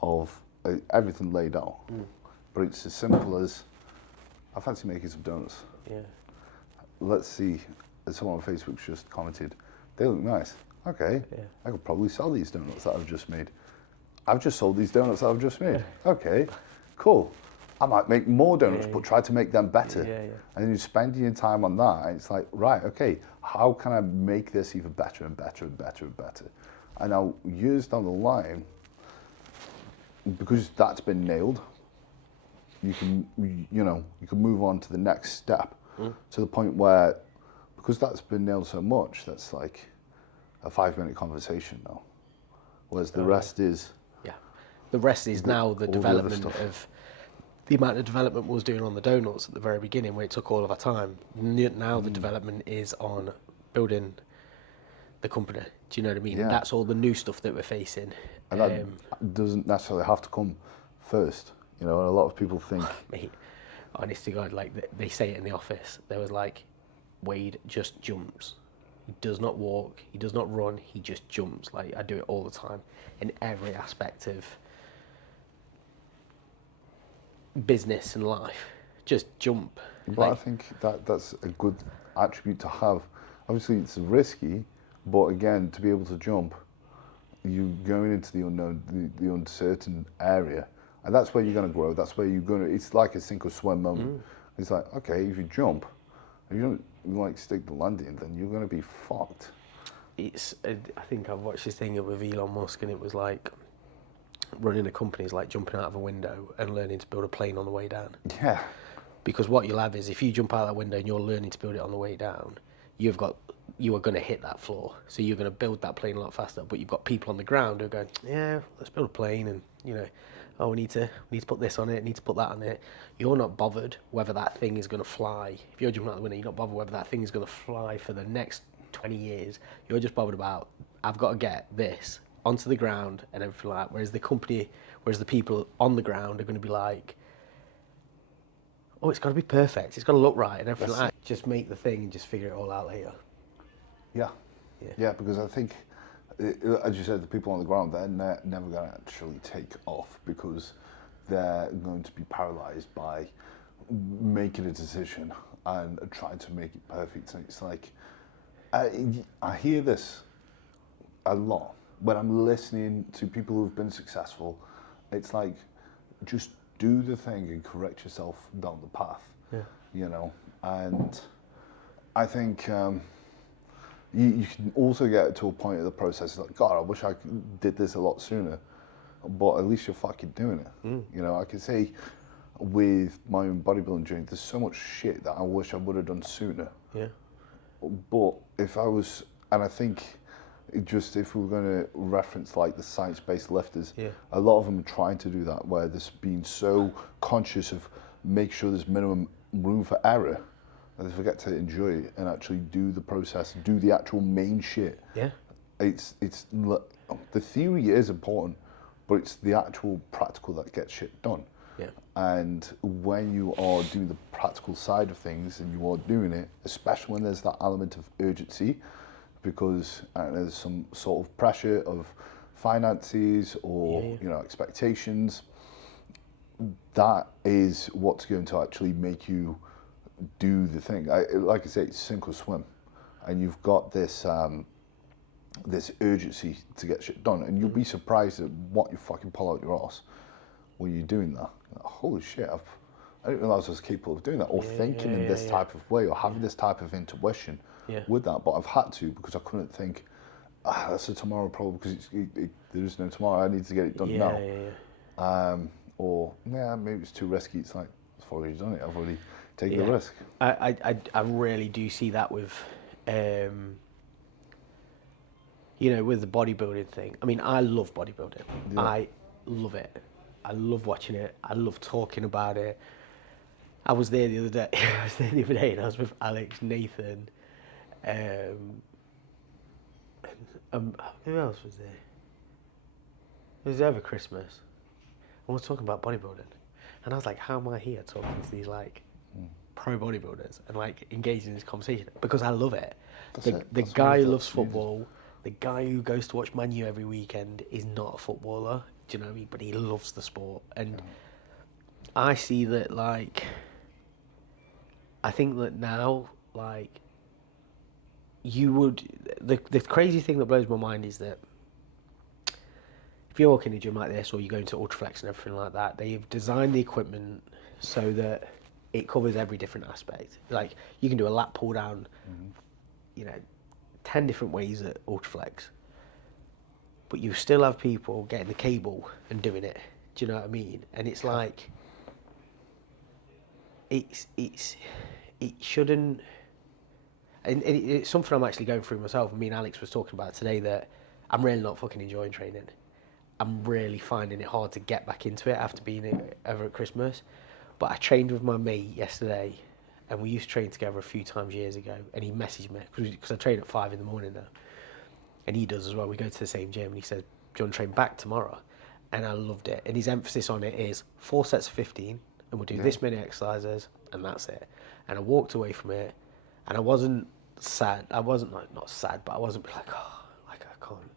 of everything laid out. But it's as simple as, I fancy making some donuts. Let's see, someone on Facebook just commented, they look nice. Okay, I could probably sell these donuts that I've just made. I've just sold these donuts that I've just made. Okay, cool. I might make more donuts, but try to make them better. And then you spend your time on that, and it's like, right, okay, how can I make this even better and better and better and better? And now, years down the line, because that's been nailed, you can move on to the next step, to the point where, because that's been nailed so much, that's like a 5-minute conversation now. Whereas the rest is... The rest is now the development of... The amount of development we was doing on the donuts at the very beginning, where it took all of our time. Now the development is on building the company. Do you know what I mean? Yeah. That's all the new stuff that we're facing. And that doesn't necessarily have to come first. You know, and a lot of people think... Mate, honest to God, like they say it in the office. There was like, Wade just jumps. He does not walk. He does not run. He just jumps. Like, I do it all the time in every aspect of business and life. Just jump. But I think that's a good attribute to have. Obviously, it's risky, but again, to be able to jump, you're going into the unknown, the uncertain area, and that's where you're going to grow. That's where you're going to. It's like a sink or swim moment. It's like, okay, if you jump, if you don't like stick the landing, then you're going to be fucked. I think I've watched this thing with Elon Musk, and it was like, running a company is like jumping out of a window and learning to build a plane on the way down. Yeah. Because what you'll have is, if you jump out that window and you're learning to build it on the way down, you are going to hit that floor. So you're going to build that plane a lot faster. But you've got people on the ground who are going, yeah, let's build a plane, and we need to put this on it, need to put that on it. You're not bothered whether that thing is going to fly. If you're jumping out the window, you're not bothered whether that thing is going to fly for the next 20 years. You're just bothered about, I've got to get this onto the ground and everything like that. Whereas the people on the ground are going to be like, oh, it's got to be perfect, it's got to look right and everything like that. Just make the thing and just figure it all out later. Yeah, because I think, as you said, the people on the ground, they're never going to actually take off, because they're going to be paralyzed by making a decision and trying to make it perfect. And it's like, I hear this a lot when I'm listening to people who've been successful. It's like, just do the thing and correct yourself down the path. And I think you can also get to a point of the process like, God, I wish I did this a lot sooner, but at least you're fucking doing it. I can say with my own bodybuilding journey, there's so much shit that I wish I would have done sooner. But if I was, and I think if we were going to reference like the science-based lifters, a lot of them are trying to do that, where they're being so conscious of make sure there's minimum room for error, and they forget to enjoy it and actually do the process, do the actual main shit. It's the theory is important, but it's the actual practical that gets shit done. Yeah. And when you are doing the practical side of things and you are doing it, especially when there's that element of urgency, because there's some sort of pressure of finances or expectations, that is what's going to actually make you do the thing. Like I say, it's sink or swim, and you've got this this urgency to get shit done, and you'll be surprised at what you fucking pull out your ass when you're doing that. Holy shit, I didn't realize I was capable of doing that, or thinking in this type of way, or having this type of intuition with that. But I've had to, because I couldn't think, that's a tomorrow problem, because there is no tomorrow. I need to get it done now. Or maybe it's too risky. It's like, I've already done it. I've already taken the risk. I really do see that with, with the bodybuilding thing. I mean, I love bodybuilding. Yeah. I love it. I love watching it. I love talking about it. I was there the other day. And I was with Alex, Nathan, who else was there? It was over Christmas. I was talking about bodybuilding, and I was like, "How am I here talking to these pro bodybuilders and engaging in this conversation?" Because I love it. The guy who loves football, the guy who goes to watch Man U every weekend is not a footballer. Do you know what I mean? But he loves the sport, and I see that. I think that now, you would. The crazy thing that blows my mind is that if you're walking in a gym like this, or you go into Ultraflex and everything like that, they've designed the equipment so that it covers every different aspect. Like, you can do a lat pull down, 10 different ways at Ultraflex, but you still have people getting the cable and doing it. Do you know what I mean? And it's like, it shouldn't, and it's something I'm actually going through myself. Me and Alex was talking about today, that I'm really not fucking enjoying training. I'm really finding it hard to get back into it after being over at Christmas. But I trained with my mate yesterday, and we used to train together a few times years ago, and he messaged me, because I train at 5 in the morning now, and he does as well. We go to the same gym, and he says, "Do you want to train back tomorrow?" And I loved it. And his emphasis on it is 4 sets of 15, and we'll do this many exercises, and that's it. And I walked away from it, and I wasn't sad. I wasn't not sad, but I wasn't like, I can't,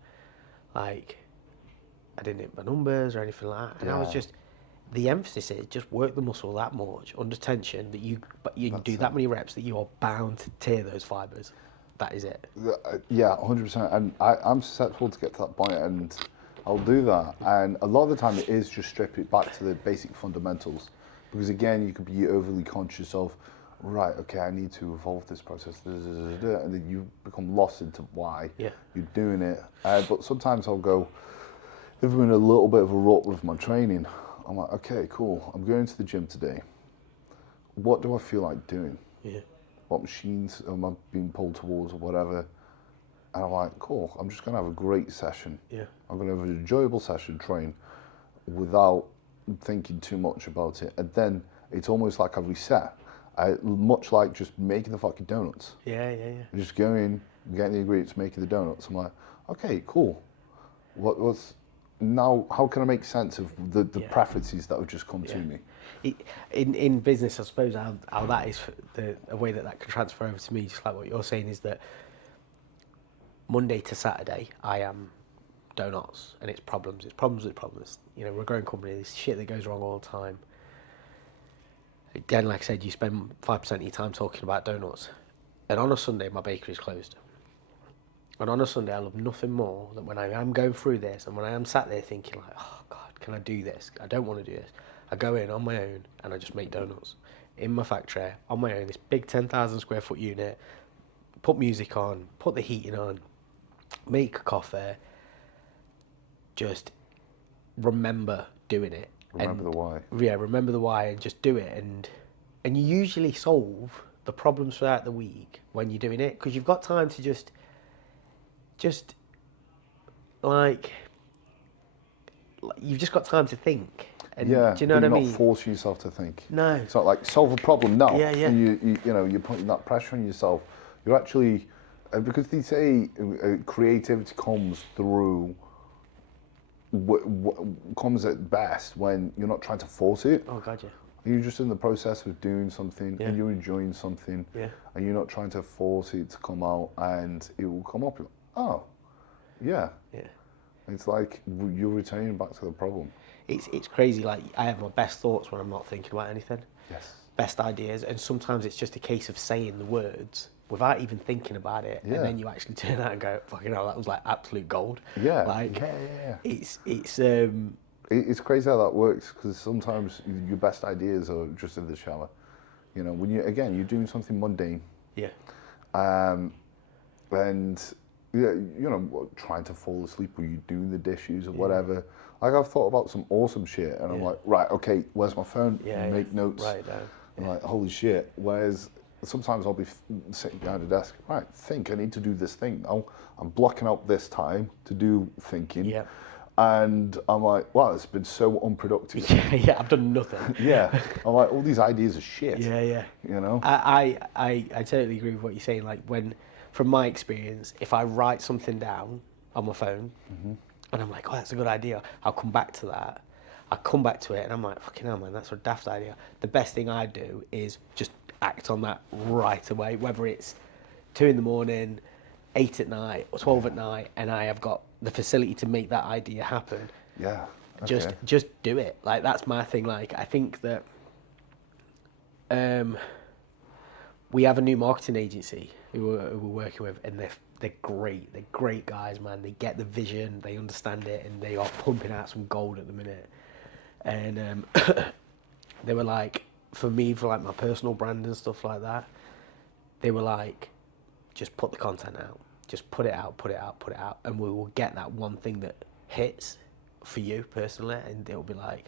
I didn't hit my numbers or anything like that. And I was just, the emphasis is just work the muscle that much under tension that you do that many reps that you are bound to tear those fibers. That is it. Yeah, 100%. And I'm susceptible to get to that point, and I'll do that. And a lot of the time it is just strip it back to the basic fundamentals. Because again, you could be overly conscious of, right, okay, I need to evolve this process, and then you become lost into why you're doing it. But sometimes I'll go, if I'm in a little bit of a rut with my training, I'm like, okay, cool, I'm going to the gym today. What do I feel like doing? Yeah. What machines am I being pulled towards or whatever? And I'm like, cool, I'm just going to have a great session. Yeah. I'm going to have an enjoyable session, train, without thinking too much about it. And then it's almost like a reset. Much like just making the fucking donuts. Yeah. Just going, getting the ingredients, making the donuts. I'm like, okay, cool. What's now? How can I make sense of the preferences that have just come to me? In business, I suppose how that is a way that can transfer over to me, just like what you're saying, is that Monday to Saturday I am Doughnotts, and it's problems. We're a growing company. There's shit that goes wrong all the time. Again, like I said, you spend 5% of your time talking about donuts. And on a Sunday, my bakery's closed. And on a Sunday, I love nothing more than when I am going through this, and when I am sat there thinking like, oh God, can I do this? I don't want to do this. I go in on my own and I just make donuts in my factory on my own, this big 10,000 square foot unit, put music on, put the heating on, make a coffee, just remember doing it. Remember the why. Yeah, remember the why, and just do it. And you usually solve the problems throughout the week when you're doing it, because you've got time to just you've just got time to think. And do you know what I mean? You're not forcing yourself to think. No. It's not like solve a problem now. Yeah. And you're putting that pressure on yourself. You're actually, because they say creativity comes through comes at best when you're not trying to force it. Oh God, yeah. You're just in the process of doing something and you're enjoying something, and you're not trying to force it to come out, and it will come up. Oh, yeah. It's like you're returning back to the problem. It's crazy. Like, I have my best thoughts when I'm not thinking about anything. Yes. Best ideas, and sometimes it's just a case of saying the words without even thinking about it, and then you actually turn out and go, "Fucking hell, that was like absolute gold." Yeah. Like, It's crazy how that works, because sometimes your best ideas are just in the shower. You know, when you're doing something mundane. Yeah. And you know, trying to fall asleep, or you're doing the dishes or whatever. Like, I've thought about some awesome shit, and I'm like, right, okay, where's my phone? Make notes. Write it down. I'm like, holy shit. Whereas sometimes I'll be sitting behind a desk, right, I need to do this thing now. I'm blocking out this time to do thinking. Yeah. And I'm like, wow, it's been so unproductive. Yeah, I've done nothing. I'm like, all these ideas are shit. Yeah. You know? I totally agree with what you're saying. Like, from my experience, if I write something down on my phone, and I'm like, oh, that's a good idea, I'll come back to that. I come back to it, and I'm like, fucking hell, man, that's a daft idea. The best thing I do is just act on that right away, whether it's 2 a.m, 8 p.m, or 12 p.m, and I have got the facility to make that idea happen. Yeah. Okay. Just do it. Like, that's my thing. Like, I think that we have a new marketing agency who we're working with, and they're great. They're great guys, man. They get the vision, they understand it, and they are pumping out some gold at the minute. And they were like, for me, for like my personal brand and stuff like that, they were like, just put the content out. Just put it out, and we will get that one thing that hits for you personally, and it'll be like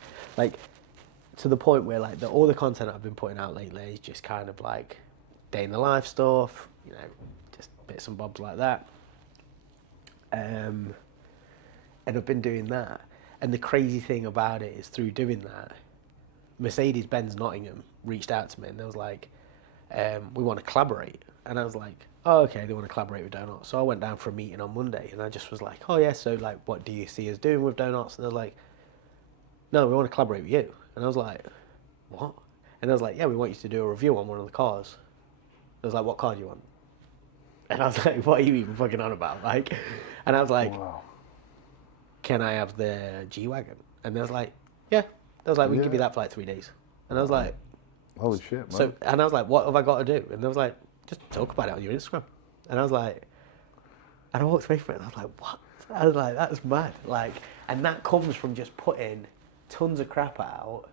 to the point where, like, all the content I've been putting out lately is just kind of like day in the life stuff, you know, just bits and bobs like that. And I've been doing that, and the crazy thing about it is, through doing that, Mercedes-Benz Nottingham reached out to me, and they was like, we want to collaborate. And I was like, oh, okay, they want to collaborate with Doughnotts. So I went down for a meeting on Monday, and I just was like, oh yeah, so like, what do you see us doing with Doughnotts? And they're like, no, we want to collaborate with you. And I was like, what? And I was like, yeah, we want you to do a review on one of the cars. I was like, what car do you want? And I was like, what are you even fucking on about? Like, and I was like, wow. Can I have the G-Wagon? And they was like, yeah. They was like, we can give you that for like 3 days. And I was like, holy shit, man. So, and I was like, what have I got to do? And they was like, just talk about it on your Instagram. And I was like, and I walked away from it, and I was like, what? I was like, that's mad. Like, and that comes from just putting tons of crap out.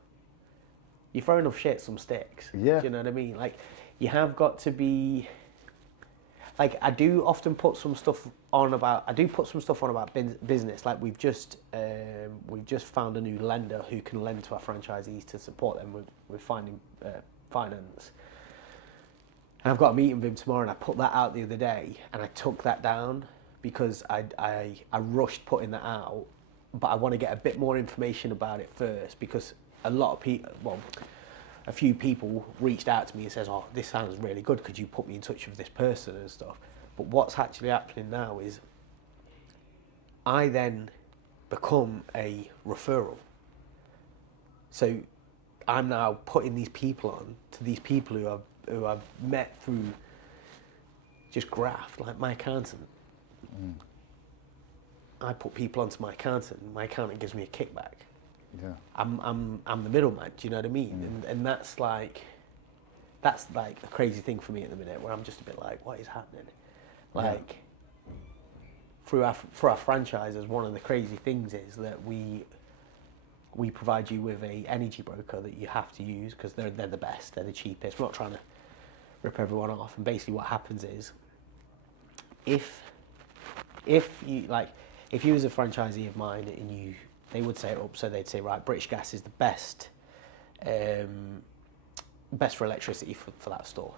You throw enough shit, some sticks. Yeah. Do you know what I mean? Like, you have got to be, like, I do often put some stuff on about business. Like, we've just found a new lender who can lend to our franchisees to support them with finding finance. And I've got a meeting with him tomorrow, and I put that out the other day, and I took that down because I rushed putting that out, but I want to get a bit more information about it first, because a lot of people, well, a few people reached out to me and says, oh, this sounds really good, could you put me in touch with this person and stuff? But what's actually happening now is I then become a referral. So I'm now putting these people on to these people who I've met through just graft, like my accountant. I put people onto my accountant. My accountant gives me a kickback. Yeah. I'm the middleman. Do you know what I mean? And that's like a crazy thing for me at the minute, where I'm just a bit like, what is happening? Like, for our franchises, one of the crazy things is that we provide you with a energy broker that you have to use, because they're the best, they're the cheapest. We're not trying to rip everyone off. And basically what happens is, if you was a franchisee of mine, and they would set it up, so they'd say, right, British Gas is the best for electricity for that store.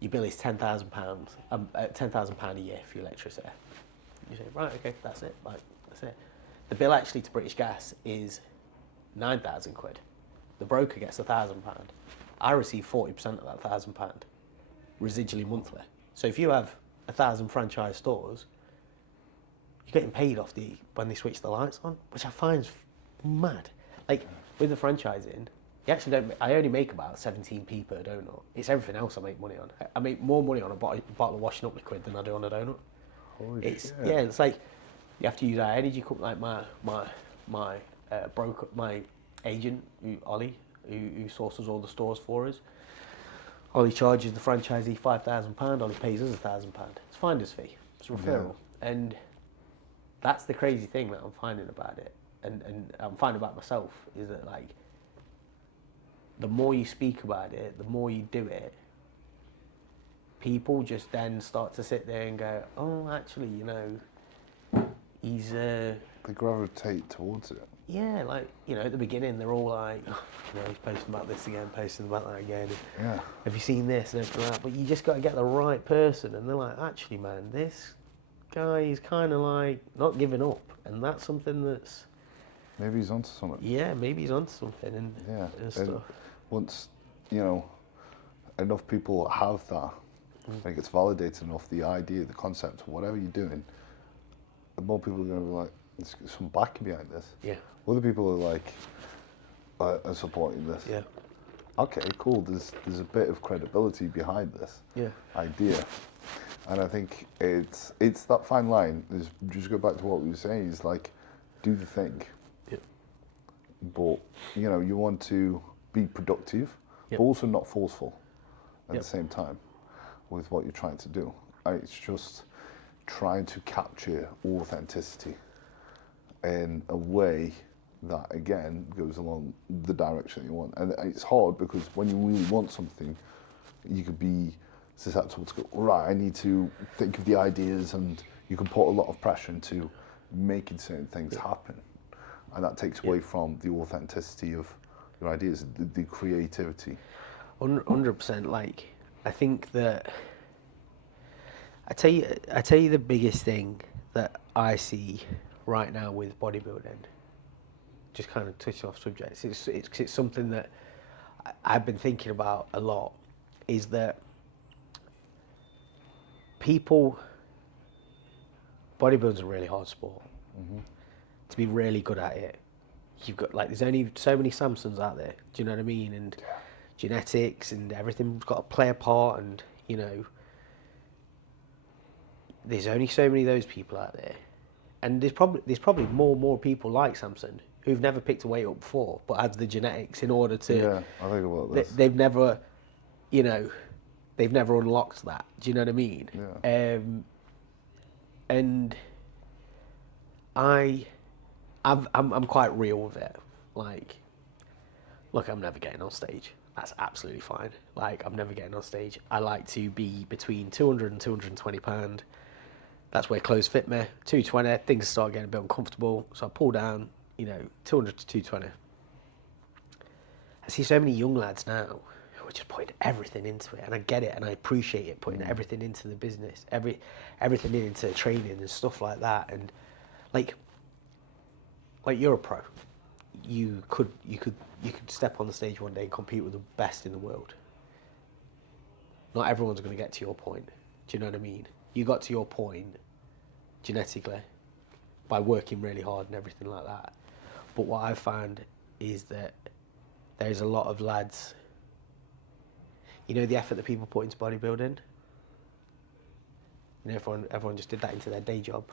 Your bill is £10,000 a year for your electricity. You say, right, okay, that's it. Like, that's it. The bill actually to British Gas is £9,000. The broker gets £1,000. I receive 40% of that £1,000 residually monthly. So if you have 1,000 franchise stores, you're getting paid off when they switch the lights on, which I find is mad. Like with the franchising, you actually don't. I only make about 17p per donut. It's everything else I make money on. I make more money on a bottle of washing up liquid than I do on a donut. Holy It's shit. yeah. It's like you have to use our energy company. Like my broker, my agent, Ollie, who sources all the stores for us. Ollie charges the franchisee £5,000. Ollie pays us £1,000. It's finder's fee. It's a referral, and that's the crazy thing that I'm finding about it, and I'm finding about myself is that like the more you speak about it, the more you do it, people just then start to sit there and go, oh, actually, you know, he's They gravitate towards it. yeah, like, you know, at the beginning they're all like, oh, you know, he's posting about this again, posting about that again. Yeah. Have you seen this and everything like that? But you just got to get the right person, and they're like, actually, man, this guy is kind of like not giving up, and that's something that's Maybe he's onto something. yeah, maybe he's onto something and stuff. And once, you know, enough people have that, like it's validated enough, the idea, the concept, whatever you're doing, the more people are going to be like, there's some backing behind this. Yeah. Other people are like, are supporting this. Yeah. Okay, cool. There's a bit of credibility behind this idea, and I think it's that fine line. Is just go back to what we were saying. Is like, do the thing. Yeah. But you know, you want to be productive, but also not forceful at the same time with what you're trying to do. It's just trying to capture authenticity in a way that, again, goes along the direction you want. And it's hard because when you really want something, you could be susceptible to go, right, I need to think of the ideas, and you can put a lot of pressure into making certain things happen. And that takes away from the authenticity of your ideas, the creativity. 100%. Like, I think that I tell you the biggest thing that I see right now with bodybuilding. Just kind of touching off subjects. It's something that I've been thinking about a lot. Is that bodybuilding's a really hard sport. To be really good at it, you've got like there's only so many Samsons out there. Do you know what I mean? And genetics and everything's got to play a part, and you know, there's only so many of those people out there, and there's probably more people like Samson who've never picked a weight up before, but had the genetics in order to. Yeah, I think about this. They've never, you know, they've never unlocked that. Do you know what I mean? Yeah. And I'm quite real with it. Like, look, I'm never getting on stage. That's absolutely fine. Like, I'm never getting on stage. I like to be between 200 and 220 pound. That's where clothes fit me. 220, things start getting a bit uncomfortable. So I pull down, you know, 200 to 220. I see so many young lads now who are just putting everything into it. And I get it and I appreciate it, putting everything into the business, everything into training and stuff like that. And like you're a pro. You could step on the stage one day and compete with the best in the world. Not everyone's going to get to your point. Do you know what I mean? You got to your point genetically by working really hard and everything like that. But what I've found is that there's a lot of lads, you know, the effort that people put into bodybuilding. You know, everyone just did that into their day job.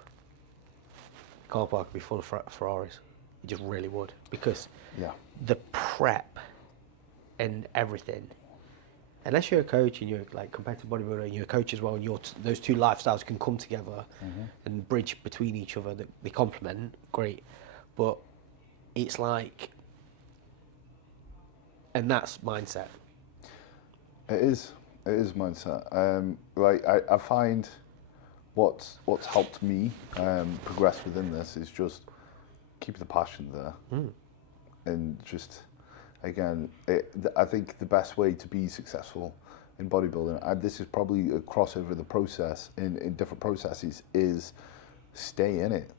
The car park would be full of Ferraris. It just really would, because the prep and everything. Unless you're a coach and you're like competitive bodybuilder and you're a coach as well, and those two lifestyles can come together and bridge between each other, that they complement, great. But it's like, and that's mindset. It is mindset. Like I find what's helped me progress within this is just keep the passion there, and just again, I think the best way to be successful in bodybuilding, and this is probably a crossover of the process in different processes, is stay in it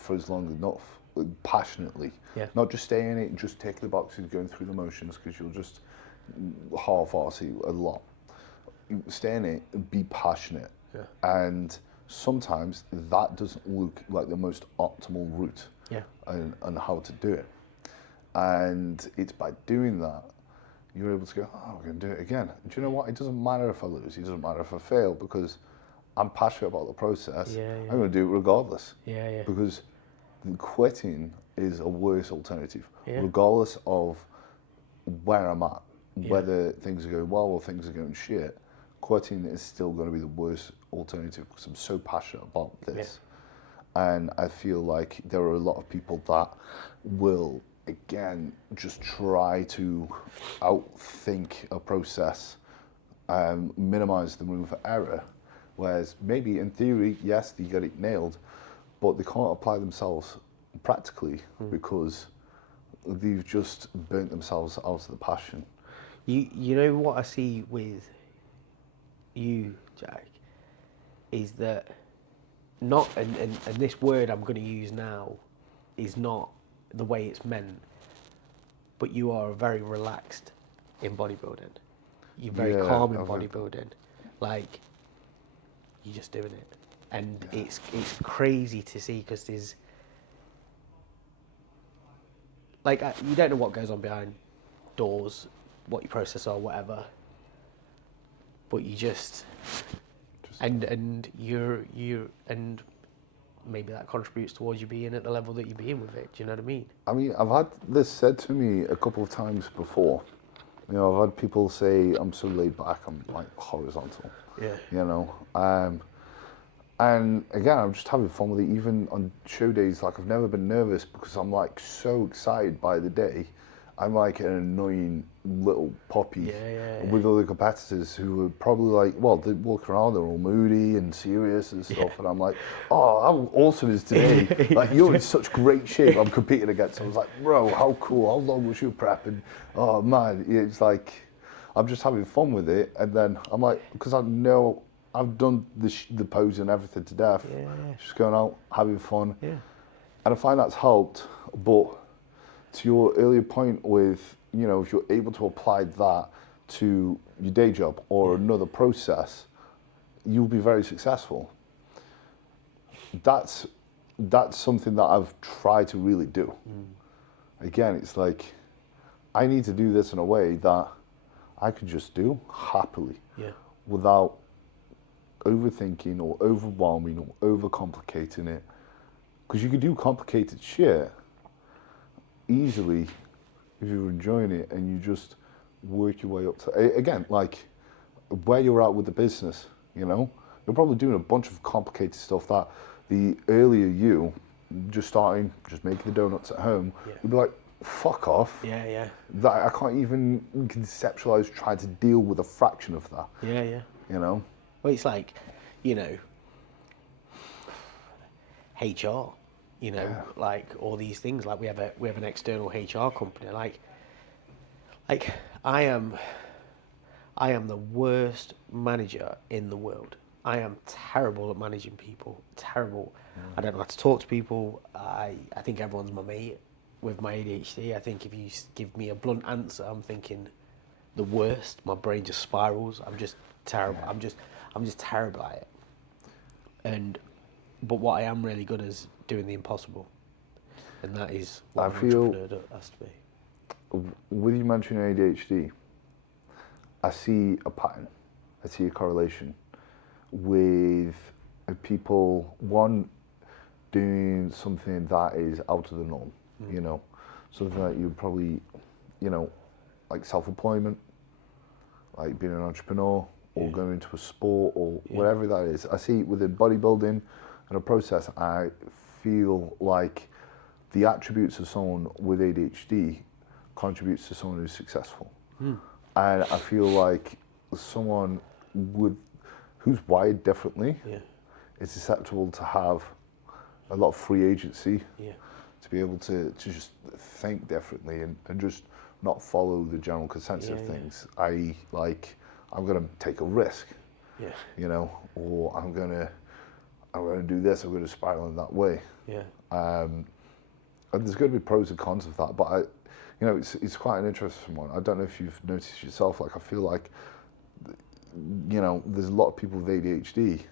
for as long enough, passionately. Not just stay in it and just tick the boxes, going through the motions, because you'll just half-arse it a lot. Stay in it and be passionate, and sometimes that doesn't look like the most optimal route Yeah. and how to do it. And it's by doing that, you're able to go, oh, we're going to do it again. And do you know what? It doesn't matter if I lose. It doesn't matter if I fail, because I'm passionate about the process. Yeah, I'm going to do it regardless. Yeah, yeah. Because quitting is a worse alternative, Yeah. regardless of where I'm at, Yeah. whether things are going well or things are going shit. Quitting is still going to be the worst alternative, because I'm so passionate about this. And I feel like there are a lot of people that will, again, just try to outthink a process, minimize the room for error. Whereas maybe in theory, yes, they get it nailed, but they can't apply themselves practically because they've just burnt themselves out of the passion. You know what I see with you, Jack, is that not, and this word I'm going to use now is not the way it's meant, but you are very relaxed in bodybuilding. You're very calm in bodybuilding. Like, you're just doing it. And it's crazy to see, because there's, like, you don't know what goes on behind doors, what your process are, whatever. But you just and you're and maybe that contributes towards you being at the level that you're being with it. Do you know what I mean? I mean, I've had this said to me a couple of times before. You know, I've had people say I'm so laid back, I'm like horizontal. Yeah. You know, and again, I'm just having fun with it. Even on show days, like I've never been nervous because I'm like so excited by the day. I'm like an annoying little puppy with other competitors who are probably like, well, they walk around, they're all moody and serious and stuff, and I'm like, oh, how awesome is today? Like, you're in such great shape. I'm competing against. I was like, bro, how cool? How long was you prepping? Oh man, it's like, I'm just having fun with it, and then I'm like, because I know I've done the pose and everything to death, just going out having fun, and I find that's helped, but. To your earlier point with, you know, if you're able to apply that to your day job or another process, you'll be very successful. That's something that I've tried to really do. Again, it's like, I need to do this in a way that I can just do happily without overthinking or overwhelming or overcomplicating it. Because you can do complicated shit easily if you're enjoying it and you just work your way up to, again, like where you're at with the business, you know, you're probably doing a bunch of complicated stuff that the earlier you just starting, just making the donuts at home, you'd be like, fuck off. That I can't even conceptualize trying to deal with a fraction of that. You know? Well, it's like, you know, HR. You know, like all these things. Like we have an external HR company. Like I am the worst manager in the world. I am terrible at managing people. Terrible. I don't know how to talk to people. I think everyone's my mate with my ADHD. I think if you give me a blunt answer, I'm thinking the worst. My brain just spirals. I'm just terrible. I'm just terrible at it. But what I am really good is doing the impossible, and that is what an entrepreneur has to be. With you mentioning ADHD, I see a pattern, I see a correlation with people, one, doing something that is out of the norm, you know, something that you probably, you know, like self-employment, like being an entrepreneur, or going into a sport, or whatever that is. I see within bodybuilding and a process, I feel like the attributes of someone with ADHD contributes to someone who's successful. And I feel like someone who's wired differently is susceptible to have a lot of free agency, to be able to just think differently and just not follow the general consensus of things. I.e., like, I'm going to take a risk, you know, or I'm going to do this, I'm going to spiral in that way. And there's going to be pros and cons of that, but you know, it's quite an interesting one. I don't know if you've noticed yourself, like I feel like, you know, there's a lot of people with ADHD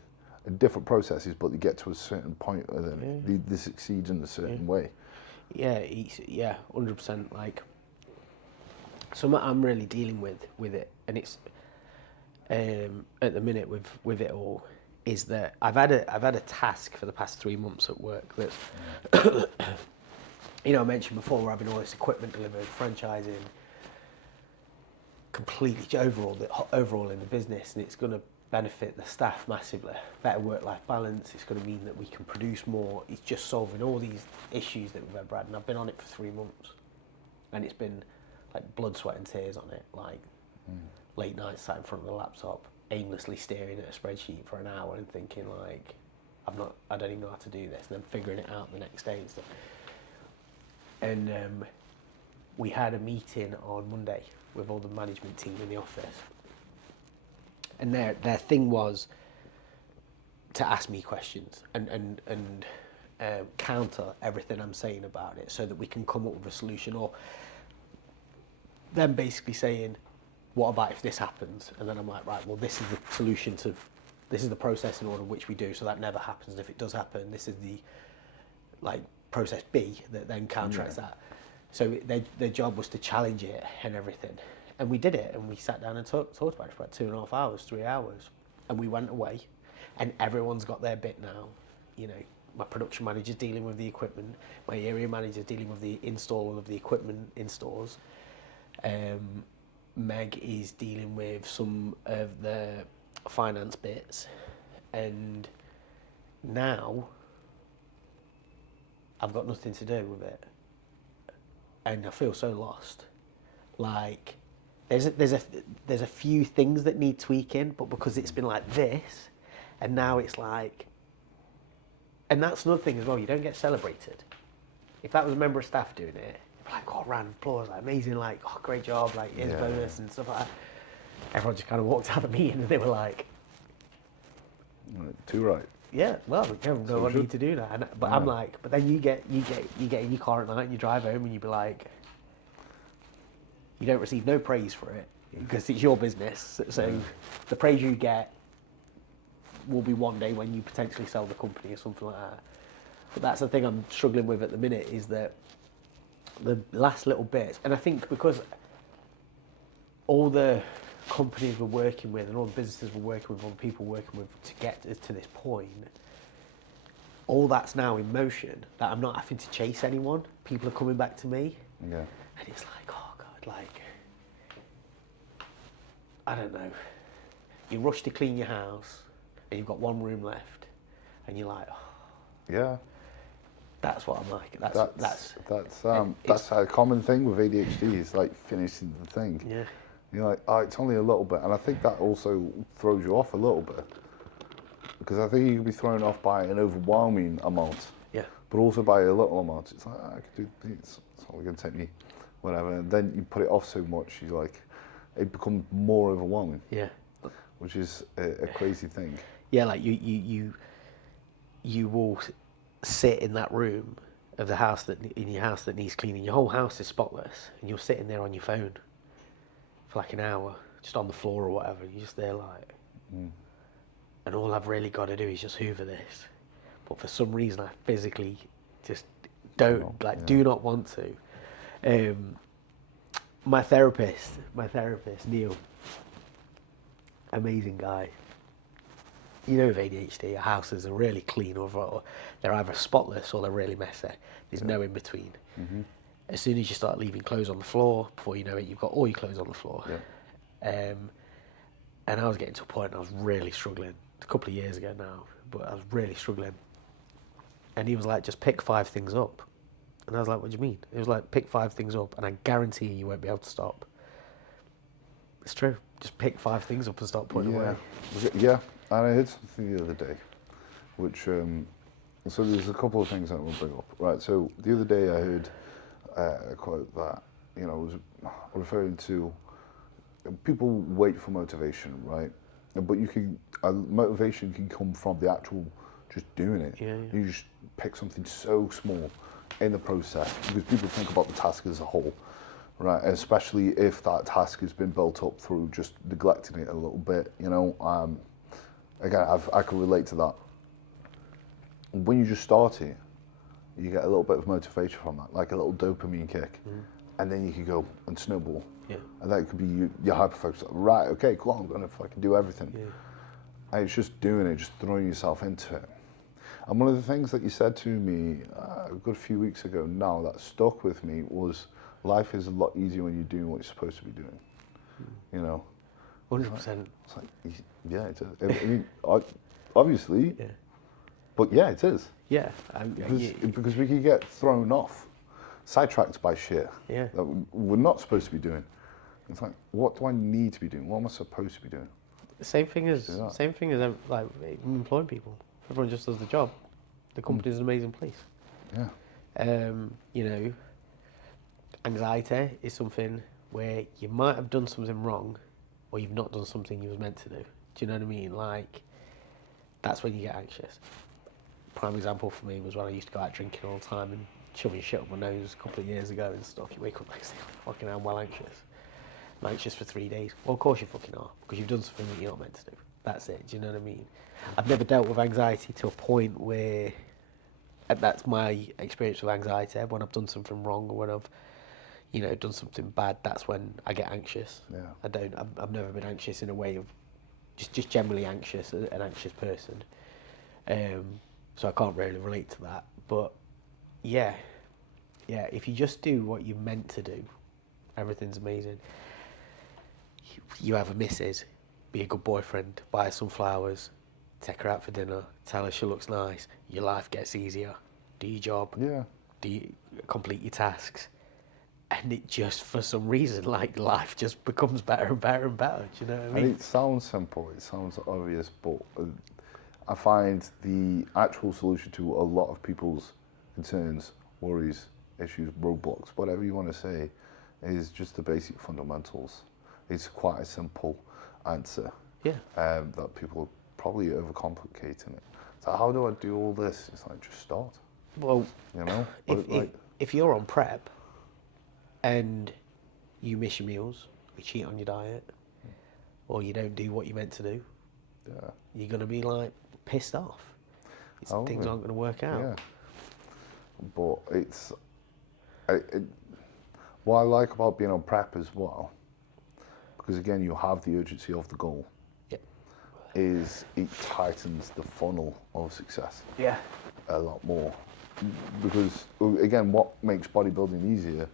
different processes, but they get to a certain point and then they succeed in a certain way. Yeah, 100%. Like, something I'm really dealing with it, and it's at the minute with it all, is that I've had a task for the past 3 months at work that's, you know, I mentioned before, we're having all this equipment delivered, franchising, completely overall in the business, and it's going to benefit the staff massively. Better work-life balance. It's going to mean that we can produce more. It's just solving all these issues that we've ever had, and I've been on it for 3 months, and it's been like blood, sweat, and tears on it. Like late nights sat in front of the laptop, aimlessly staring at a spreadsheet for an hour and thinking like, I don't even know how to do this, and then figuring it out the next day and stuff. And we had a meeting on Monday with all the management team in the office, and their thing was to ask me questions and counter everything I'm saying about it, so that we can come up with a solution, or them basically saying, what about if this happens? And then I'm like, right, well, this is the solution to, this is the process in order which we do, so that never happens. And if it does happen, this is the like process B that then counteracts that. So their job was to challenge it and everything. And we did it, and we sat down and talked about it for about 2.5 hours, 3 hours. And we went away, and everyone's got their bit now. You know, my production manager's dealing with the equipment, my area manager's dealing with the install of the equipment in stores. Meg is dealing with some of the finance bits, and now I've got nothing to do with it, and I feel so lost. Like there's a few things that need tweaking, but because it's been like this, and now it's like, and that's another thing as well. You don't get celebrated. If that was a member of staff doing it, like, oh, round of applause, like amazing, like, oh, great job, like here's a bonus and stuff like that. Everyone just kind of walked out of the meeting and they were like, too right. Yeah, well, we don't know what I need to do that. But I'm like, but then you get in your car at night and you drive home and you be like, you don't receive no praise for it because it's your business. So the praise you get will be one day when you potentially sell the company or something like that. But that's the thing I'm struggling with at the minute, is that the last little bits, and I think because all the companies we're working with and all the businesses we're working with, all the people we're working with to get to this point, all that's now in motion, that I'm not having to chase anyone. People are coming back to me. Yeah. And it's like, oh God, like, I don't know. You rush to clean your house and you've got one room left and you're like, oh. Yeah. That's what I'm like. That's a common thing with ADHD, is like finishing the thing. Yeah. You're like, oh, it's only a little bit, and I think that also throws you off a little bit, because I think you can be thrown off by an overwhelming amount. Yeah. But also by a little amount. It's like, I could do. It's only going to take me, whatever. And then you put it off so much, you like, it becomes more overwhelming. Yeah. Which is a crazy thing. Yeah, like you will sit in that room of the house in your house that needs cleaning. Your whole house is spotless, and you're sitting there on your phone for like an hour, just on the floor or whatever. You're just there like, and all I've really got to do is just hoover this. But for some reason, I physically just do not want to. My therapist, Neil, amazing guy. You know, with ADHD, our houses are really clean, or they're either spotless or they're really messy. There's no in between. Mm-hmm. As soon as you start leaving clothes on the floor, before you know it, you've got all your clothes on the floor. Yeah. And I was getting to a point I was really struggling. A couple of years ago now, but I was really struggling. And he was like, just pick 5 things up. And I was like, what do you mean? He was like, pick 5 things up, and I guarantee you won't be able to stop. It's true. Just pick 5 things up and start putting away. Yeah. And I heard something the other day, which, so there's a couple of things that we'll bring up. Right, so the other day I heard a quote that, you know, was referring to people wait for motivation, right? But motivation can come from the actual just doing it. Yeah. You just pick something so small in the process, because people think about the task as a whole, right? Especially if that task has been built up through just neglecting it a little bit, you know. again, I can relate to that. When you just start it, you get a little bit of motivation from that, like a little dopamine kick, and then you can go and snowball. Yeah. And that could be your hyper focus. Right, okay, cool, I'm gonna fucking do everything. Yeah. And it's just doing it, just throwing yourself into it. And one of the things that you said to me a good few weeks ago now that stuck with me was life is a lot easier when you're doing what you're supposed to be doing. You know? 100%. It's like, yeah, it is. I mean, obviously, Yeah. but yeah, it is. Yeah. Because we can get thrown off, sidetracked by shit Yeah. that we're not supposed to be doing. It's like, what do I need to be doing? What am I supposed to be doing? Same thing as like employing people. Everyone just does the job. The company's an amazing place. Yeah. You know, anxiety is something where you might have done something wrong, or you've not done something you was meant to do. Do you know what I mean? Like, that's when you get anxious. Prime example for me was when I used to go out drinking all the time and shoving shit up my nose a couple of years ago and stuff. You wake up next day, fucking I'm well anxious. I'm anxious for 3 days. Well, of course you fucking are, because you've done something that you're not meant to do. That's it. Do you know what I mean? I've never dealt with anxiety to a point where, and that's my experience with anxiety. When I've done something wrong or when I've, you know, done something bad, that's when I get anxious. Yeah. I've never been anxious in a way of just generally anxious, an anxious person. So I can't really relate to that. But yeah, if you just do what you're meant to do, everything's amazing. You have a missus, be a good boyfriend, buy her some flowers, take her out for dinner, tell her she looks nice, your life gets easier, do your job, Yeah. complete your tasks, and it just, for some reason, like, life just becomes better and better and better. Do you know what I mean? And it sounds simple, it sounds obvious, but I find the actual solution to a lot of people's concerns, worries, issues, roadblocks, whatever you want to say, is just the basic fundamentals. It's quite a simple answer. Yeah. That people are probably overcomplicating it. So how do I do all this? It's like, just start. Well, you know, if you're on prep and you miss your meals, you cheat on your diet, or you don't do what you're meant to do, yeah, you're gonna be like pissed off. Things aren't gonna work out. Yeah. But what I like about being on prep as well, because again you have the urgency of the goal, is it tightens the funnel of success. Yeah. A lot more. Because again, what makes bodybuilding easier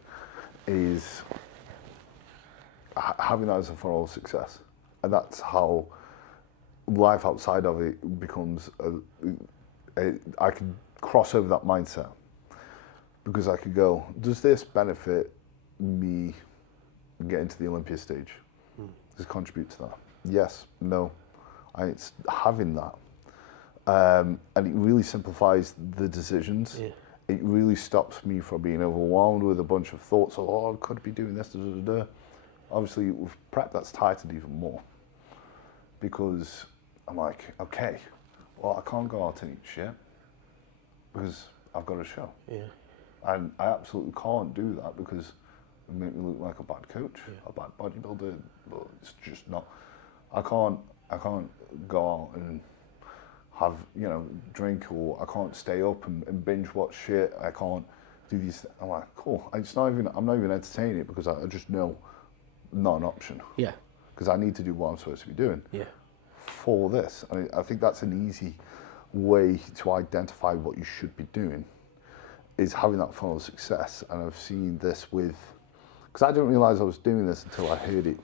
is having that as a funnel of success. And that's how life outside of it becomes I can cross over that mindset. Because I could go, does this benefit me getting to the Olympia stage? Does it contribute to that? Yes, no. And it's having that. And it really simplifies the decisions. Yeah. It really stops me from being overwhelmed with a bunch of thoughts of, oh, I could be doing this, da, da, da. Obviously, with prep, that's tightened even more. Because I'm like, okay, well, I can't go out and eat shit because I've got a show. Yeah. And I absolutely can't do that because it would make me look like a bad coach, a bad bodybuilder. But it's just not. I can't go out and have, drink, or I can't stay up and binge watch shit. I can't do these. I'm like, cool. I'm not even entertaining it because I just know not an option. Yeah. Because I need to do what I'm supposed to be doing. Yeah. For this, I think that's an easy way to identify what you should be doing, is having that funnel of success. And I've seen this because I didn't realize I was doing this until I heard it.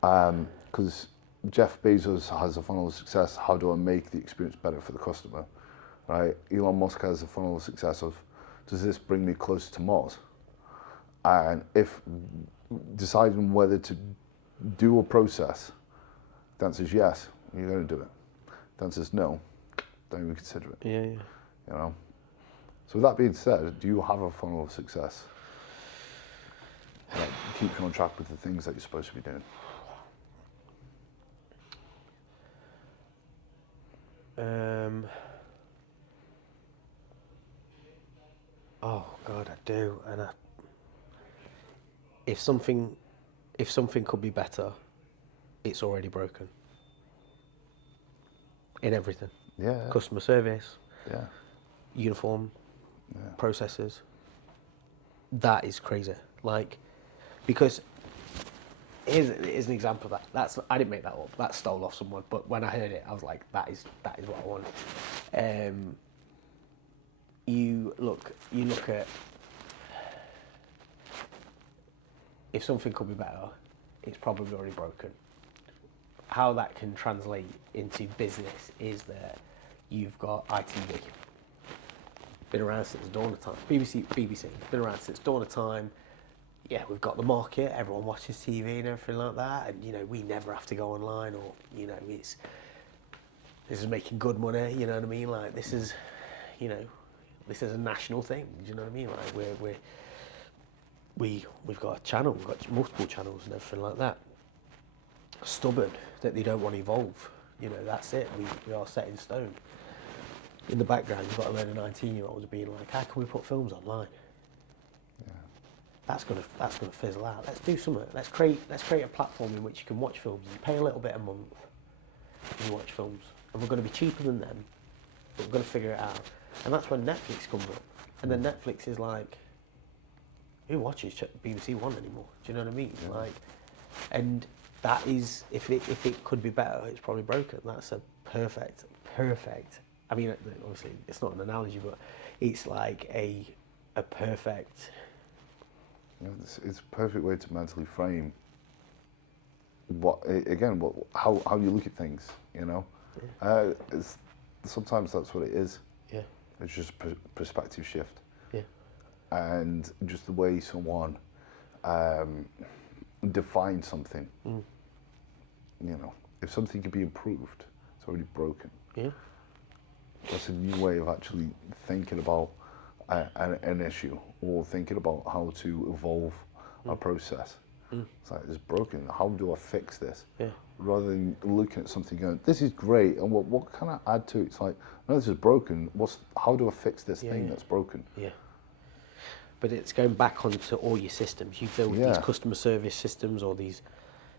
Because Jeff Bezos has a funnel of success. How do I make the experience better for the customer? Right? Elon Musk has a funnel of success of, does this bring me closer to Mars? And if deciding whether to do a process, the answer is yes, you're going to do it. The answer is no, don't even consider it. Yeah. So with that being said, do you have a funnel of success that keeps you on track with the things that you're supposed to be doing? Oh God, I do. And if something could be better, it's already broken. in everything. Yeah. Customer service, Yeah. uniform, processes. That is crazy. Like, because here's an example of that. I didn't make that up. That stole off someone. But when I heard it, I was like, that is what I want. You look at, if something could be better, it's probably already broken. How that can translate into business is that you've got ITV, been around since dawn of time. BBC, been around since dawn of time. Yeah, we've got the market. Everyone watches TV and everything like that, and you know we never have to go online, or you know this is making good money. You know what I mean? Like this is, you know, this is a national thing. Do you know what I mean? Like we've got a channel, we've got multiple channels and everything like that. Stubborn that they don't want to evolve. You know, that's it. We are set in stone. In the background, you've got a load of 19-year-olds being like, how can we put films online? Yeah. That's gonna fizzle out. Let's do something. Let's create a platform in which you can watch films. You pay a little bit a month and you watch films. And we're going to be cheaper than them, but we're going to figure it out. And that's when Netflix comes up. And then Netflix is like, who watches BBC One anymore? Do you know what I mean? Yeah. Like, and that is, if it could be better, it's probably broken. That's a perfect. I mean, obviously, it's not an analogy, but it's like a perfect. You know, it's a perfect way to mentally frame how you look at things. You know, sometimes that's what it is. Yeah. It's just a perspective shift. Yeah. And just the way someone defines something. Mm. You know, if something can be improved, it's already broken. Yeah. That's a new way of actually thinking about an issue, or thinking about how to evolve a process. It's like, it's broken. How do I fix this? Yeah. Rather than looking at something going, this is great, and what can I add to it? It's like, no, this is broken. How do I fix this thing that's broken? Yeah. But it's going back onto all your systems. You build these customer service systems or these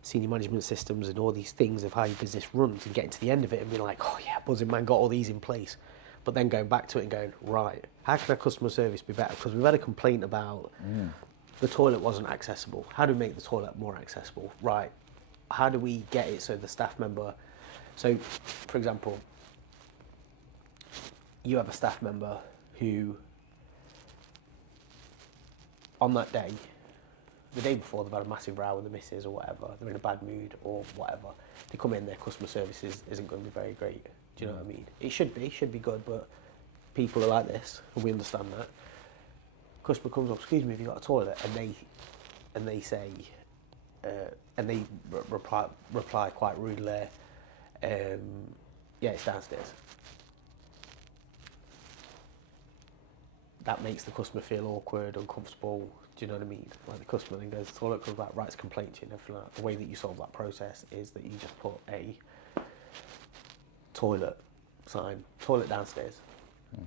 senior management systems and all these things of how your business runs, and getting to the end of it and being like, oh yeah, buzzing man, got all these in place. But then going back to it and going, right, how can our customer service be better? Because we've had a complaint about the toilet wasn't accessible. How do we make the toilet more accessible? Right, how do we get it so the staff member, so for example, you have a staff member who, on that day, the day before, they've had a massive row with the missus or whatever, they're in a bad mood or whatever, they come in, their customer service isn't going to be very great. Do you know what I mean? It should be good, but people are like this, and we understand that. Customer comes up, excuse me, have you got a toilet? And they say, and they reply quite rudely, yeah, it's downstairs. That makes the customer feel awkward, uncomfortable. Do you know what I mean? Like the customer then goes to the toilet, comes back, writes a complaint to you and everything like that. The way that you solve that process is that you just put a toilet sign, toilet downstairs.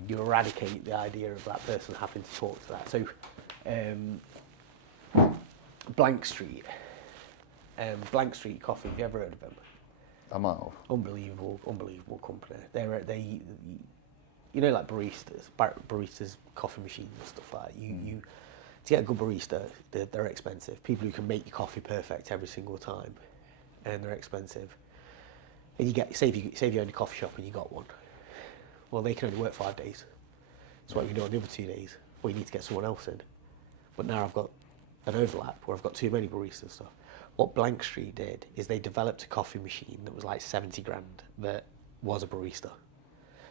You eradicate the idea of that person having to talk to that. So, Blank Street Coffee, have you ever heard of them? I might have. Unbelievable company. They you know, like baristas, coffee machines and stuff like that. You to get a good barista, they're expensive. People who can make your coffee perfect every single time, and they're expensive. And you get, say if you own a coffee shop and you got one, well, they can only work 5 days. So what you can do on the other 2 days, well, you need to get someone else in. But now I've got an overlap where I've got too many baristas and stuff. What Blank Street did is they developed a coffee machine that was like 70 grand that was a barista.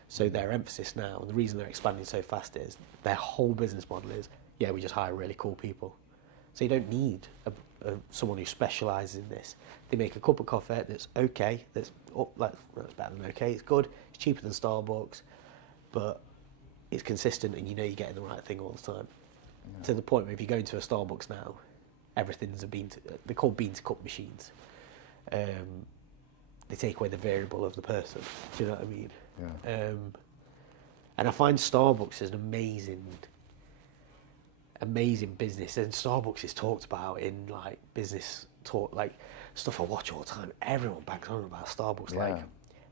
So their emphasis now, and the reason they're expanding so fast is their whole business model is, yeah, we just hire really cool people. So you don't need someone who specialises in this. They make a cup of coffee that's okay, that's better than okay, it's good, it's cheaper than Starbucks, but it's consistent and you know you're getting the right thing all the time. Yeah. To the point where if you go into a Starbucks now, everything's they're called bean to cup machines. They take away the variable of the person, do you know what I mean? Yeah. And I find Starbucks is an amazing business, and Starbucks is talked about in like business talk, like stuff I watch all the time. Everyone bangs on about Starbucks, like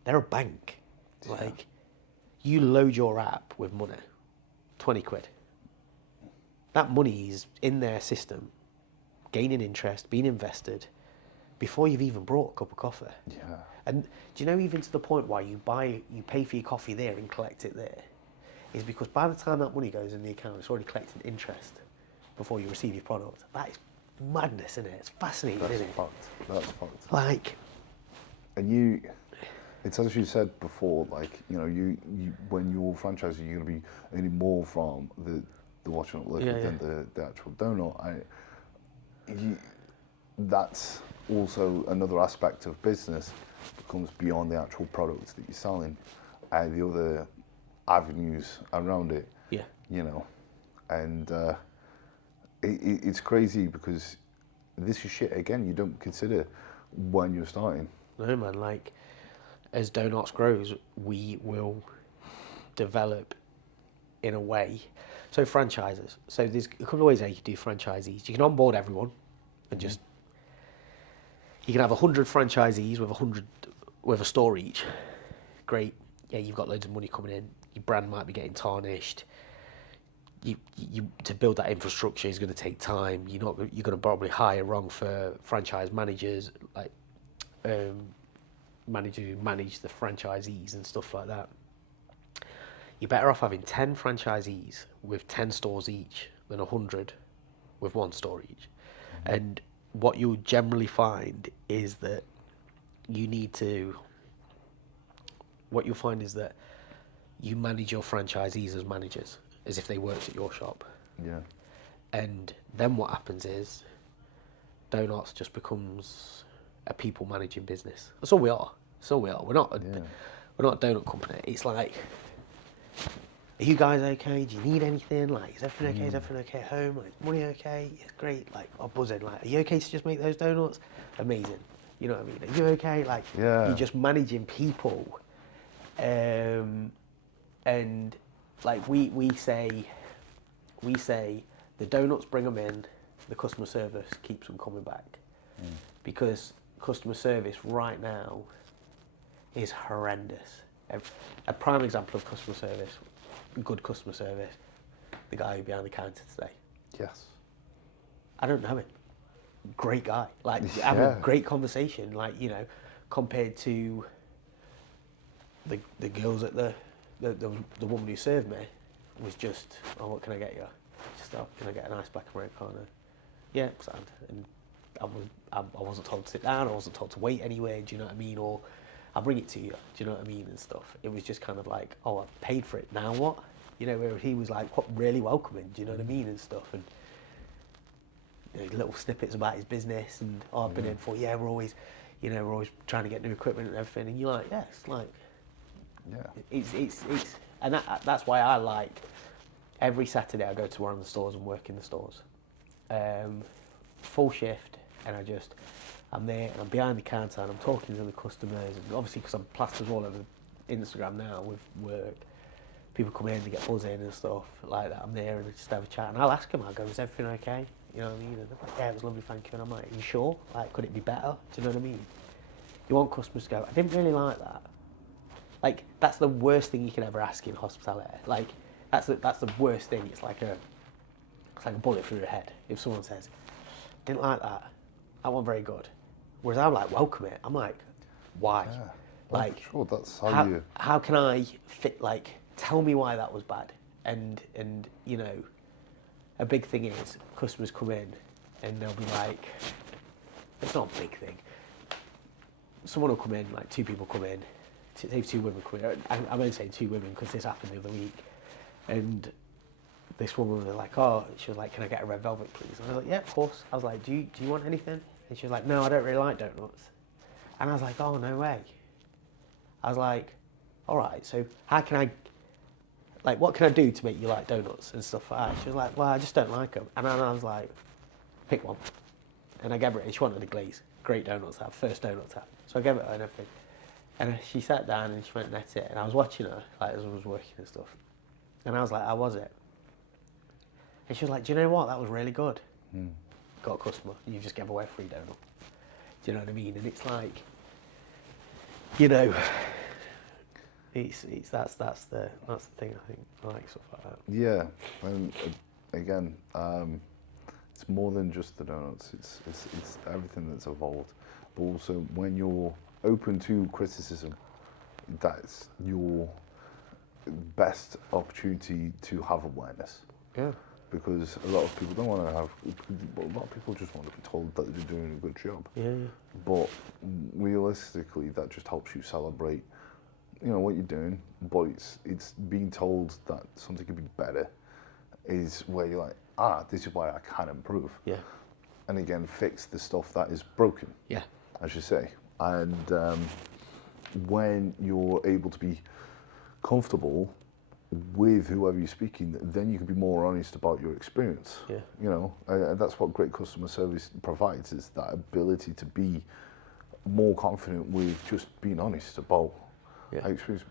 they're a bank. Like, you load your app with money, 20 quid. That money is in their system, gaining interest, being invested, before you've even brought a cup of coffee. Yeah. And do you know, even to the point where you pay for your coffee there and collect it there, is because by the time that money goes in the account, it's already collected interest before you receive your product. That is madness, isn't it? It's fascinating, isn't it? That's fucked. Like, and it's as you said before, like, you know, you when you're franchising, you're going to be earning more from the washing up liquid than the actual donut. That's also another aspect of business, becomes beyond the actual products that you're selling, and the other avenues around it. Yeah. You know, and it's crazy because this is shit again you don't consider when you're starting. No, man, like, as Doughnotts grows, we will develop in a way. So franchises. So there's a couple of ways how you can do franchisees. You can onboard everyone and just, you can have 100 franchisees with a store each. Great. Yeah, you've got loads of money coming in. Your brand might be getting tarnished. You to build that infrastructure is going to take time. You're going to probably hire wrong for franchise managers, like managers who manage the franchisees and stuff like that. You're better off having 10 franchisees with 10 stores each than 100 with 1 store each. And what you'll generally find is that what you'll find is that you manage your franchisees as managers, as if they worked at your shop. Yeah. And then what happens is Doughnotts just becomes a people managing business. That's all we are. We're not a donut company. It's like, are you guys okay? Do you need anything? Like, is everything okay? Is everything okay at home? Like, is money okay? Yeah, great. Like, I'm buzzing. Like, are you okay to just make those donuts? Amazing. You know what I mean? Are you okay? Like, you're just managing people. And like we say the donuts bring them in, the customer service keeps them coming back, because customer service right now is horrendous. A prime example of customer service, good customer service, the guy who's behind the counter today. Yes. I don't know him. Great guy, like having a great conversation, like, you know, compared to the girls at the woman who served me was just, oh, what can I get you? Just, oh, can I get a nice black Americano? Yeah, sound. And I wasn't told to sit down, I wasn't told to wait anywhere, do you know what I mean? Or I'll bring it to you, do you know what I mean, and stuff. It was just kind of like, oh, I've paid for it, now what? You know, where he was like, really welcoming, do you know what I mean, and stuff. And you know, little snippets about his business, and oh, I've been in for, we're always trying to get new equipment and everything. And you're like, yeah, it's like, it's and that's why I like every Saturday I go to one of the stores and work in the stores, full shift, and I'm there and I'm behind the counter and I'm talking to the customers, and obviously because I'm plastered all over Instagram now with work, people come in, they get buzzing and stuff like that. I'm there and I just have a chat, and I'll ask them, I'll go, is everything okay? You know what I mean? And they're like, yeah, it was lovely, thank you. And I'm like, are you sure? Like, could it be better? Do you know what I mean? You want customers to go, I didn't really like that. Like, that's the worst thing you can ever ask in hospitality. Like, that's the worst thing. It's like a bullet through your head. If someone says, didn't like that, that wasn't very good. Whereas I'm like, welcome it. I'm like, why? Yeah, like, sure, that's how can I fit, like, tell me why that was bad. And you know, a big thing is customers come in and they'll be like, it's not a big thing. Someone will come in, like 2 people come in, say 2 women come in. I'm only saying 2 women because this happened the other week. And this woman was like, oh, she was like, can I get a red velvet, please? And I was like, yeah, of course. I was like, do you want anything? And she was like, no, I don't really like donuts. And I was like, oh, no way. I was like, all right, so how can I, like, what can I do to make you like donuts and stuff like that? She was like, well, I just don't like them. And then I was like, pick one. And I gave her it, and she wanted a glaze. Great donuts to have, first donut to have. So I gave it her and everything. And she sat down and she went and ate it. And I was watching her, like, as I was working and stuff. And I was like, how was it? And she was like, do you know what? That was really good. Got a customer. You just gave away a free donut. Do you know what I mean? And it's like, you know, it's that's the thing. I think I like stuff like that. Yeah, and again, it's more than just the donuts. It's everything that's evolved. But also, when you're open to criticism, that's your best opportunity to have awareness. Yeah. Because a lot of people don't want to have. A lot of people just want to be told that they're doing a good job. Yeah. But realistically, that just helps you celebrate, what you're doing. But it's being told that something could be better is where you're like, this is why I can improve. Yeah. And again, fix the stuff that is broken. Yeah. As you say. And when you're able to be comfortable with whoever you're speaking, then you can be more honest about your experience. Yeah. And that's what great customer service provides, is that ability to be more confident with just being honest about how you experience,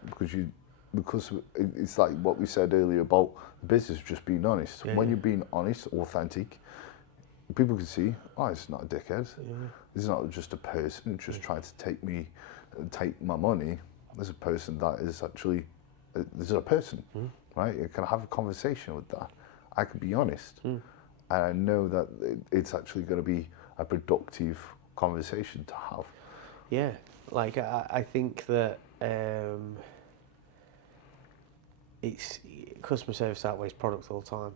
because it's like what we said earlier about business just being honest. When you're being honest, authentic, people can see, it's not a dickhead. This is not just a person just trying to take my money. There's a person that is actually, this is a person, right? You can have a conversation with that. I can be honest. And I know that it's actually going to be a productive conversation to have. Yeah, like I think that it's customer service outweighs product all the time.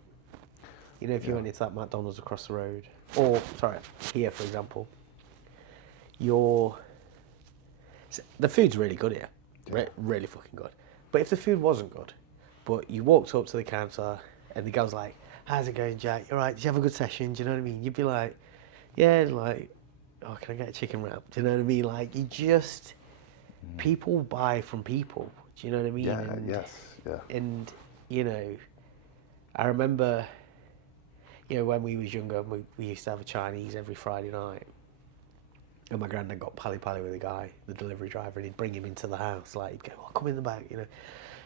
If you went into that McDonald's across the road, or here for example, the food's really good here, really fucking good. But if the food wasn't good, but you walked up to the counter and the guy was like, "How's it going, Jack? You all right? Did you have a good session?" Do you know what I mean? You'd be like, "Yeah," like, "Oh, can I get a chicken wrap?" Do you know what I mean? Like, people buy from people. Do you know what I mean? Yeah, yeah. And, I remember, when we was younger, we used to have a Chinese every Friday night. And my granddad got pally with a guy, the delivery driver, and he'd bring him into the house. Like, he'd go, come in the back,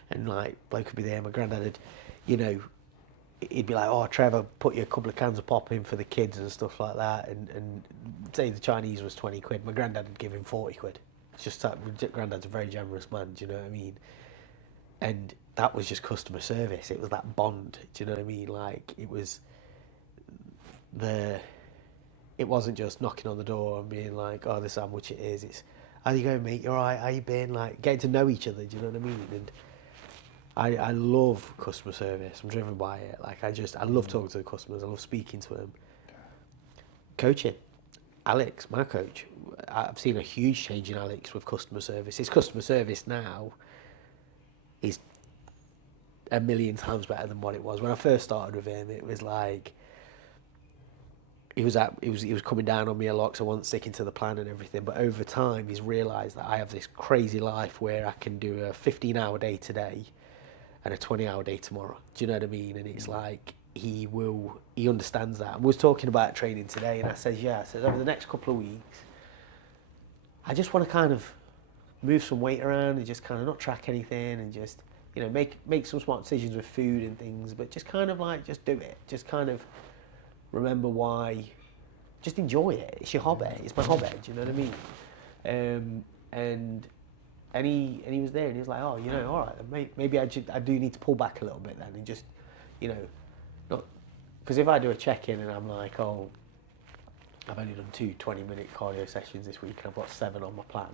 And, like, bloke would be there. My granddad had, he'd be like, Trevor, put you a couple of cans of pop in for the kids and stuff like that. And say the Chinese was 20 quid. My granddad would give him 40 quid. It's just that granddad's a very generous man, do you know what I mean? And that was just customer service. It was that bond, do you know what I mean? Like, it wasn't just knocking on the door and being like, this is how much it is. It's, how you going, mate? You all right? How you been? Like, getting to know each other, do you know what I mean? And I love customer service. I'm driven by it. Like, I love talking to the customers. I love speaking to them. Coaching. Alex, my coach, I've seen a huge change in Alex with customer service. His customer service now is a million times better than what it was. When I first started with him, it was like, he was coming down on me a lot because I wasn't sticking to the plan and everything. But over time, he's realised that I have this crazy life where I can do a 15-hour day today and a 20-hour day tomorrow. Do you know what I mean? And it's like, he understands that. And we was talking about training today, and I said, over the next couple of weeks, I just want to kind of move some weight around and just kind of not track anything and just, make some smart decisions with food and things, but just kind of like, just do it. Just kind of remember why, just enjoy it. It's your hobby. It's my hobby. Do you know what I mean? And he was there, and he was like, all right, maybe I do need to pull back a little bit then, and just, not, because if I do a check-in and I'm like, I've only done 2 20-minute cardio sessions this week and I've got 7 on my plan,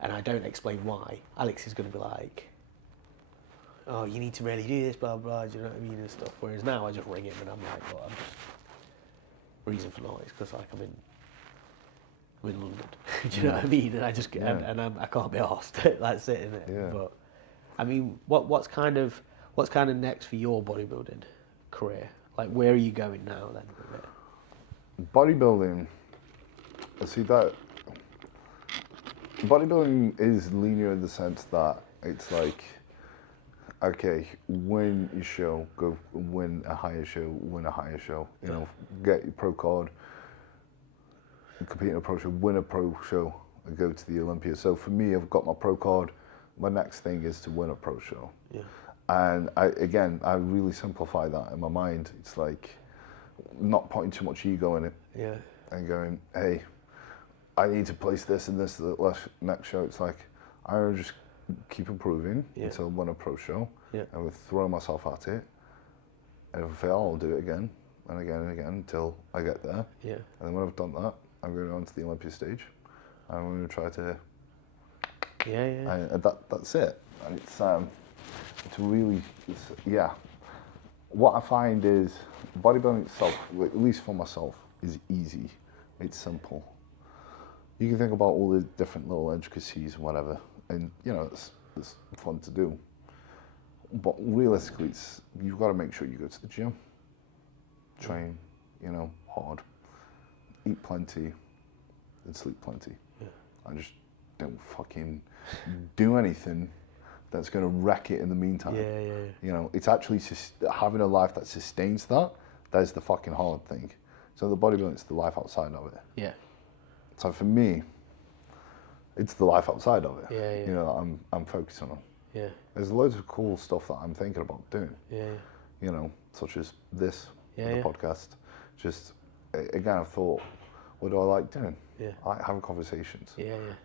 and I don't explain why, Alex is going to be like, you need to really do this, blah, blah, do you know what I mean, and stuff. Whereas now I just ring him and I'm like, I'm just, reason for noise, because like I'm in London, do you know what I mean? And I just, and I can't be arsed, like sitting there. Yeah. But, I mean, what's kind of next for your bodybuilding career? Like, where are you going now then with it? Bodybuilding, see that, bodybuilding is linear in the sense that it's like, okay, win your show, go win a higher show, get your pro card, compete in a pro show, win a pro show, and go to the Olympia. So for me, I've got my pro card. My next thing is to win a pro show. Yeah. And I really simplify that in my mind. It's like not putting too much ego in it. Yeah. And going, hey, I need to place this and this the next show. It's like I will just keep improving until when a pro show. Yeah. I would throw myself at it. And if I fail, I'll do it again and again and again until I get there. Yeah. And then when I've done that, I'm going on to the Olympia stage. And I'm going to try to. And that's it. And it's really, What I find is bodybuilding itself, at least for myself, is easy. It's simple. You can think about all the different little intricacies and whatever, and it's fun to do. But realistically, you've got to make sure you go to the gym, train, hard, eat plenty, and sleep plenty. Yeah. And just don't fucking do anything that's going to wreck it in the meantime. It's actually having a life that sustains that. That's the fucking hard thing. So the bodybuilding is the life outside of it. Yeah. So for me, it's the life outside of it. Yeah. That I'm focusing on. Yeah. There's loads of cool stuff that I'm thinking about doing. Yeah. Such as this, the Yeah. podcast. Just again, I've thought, what do I like doing? Yeah. I like having conversations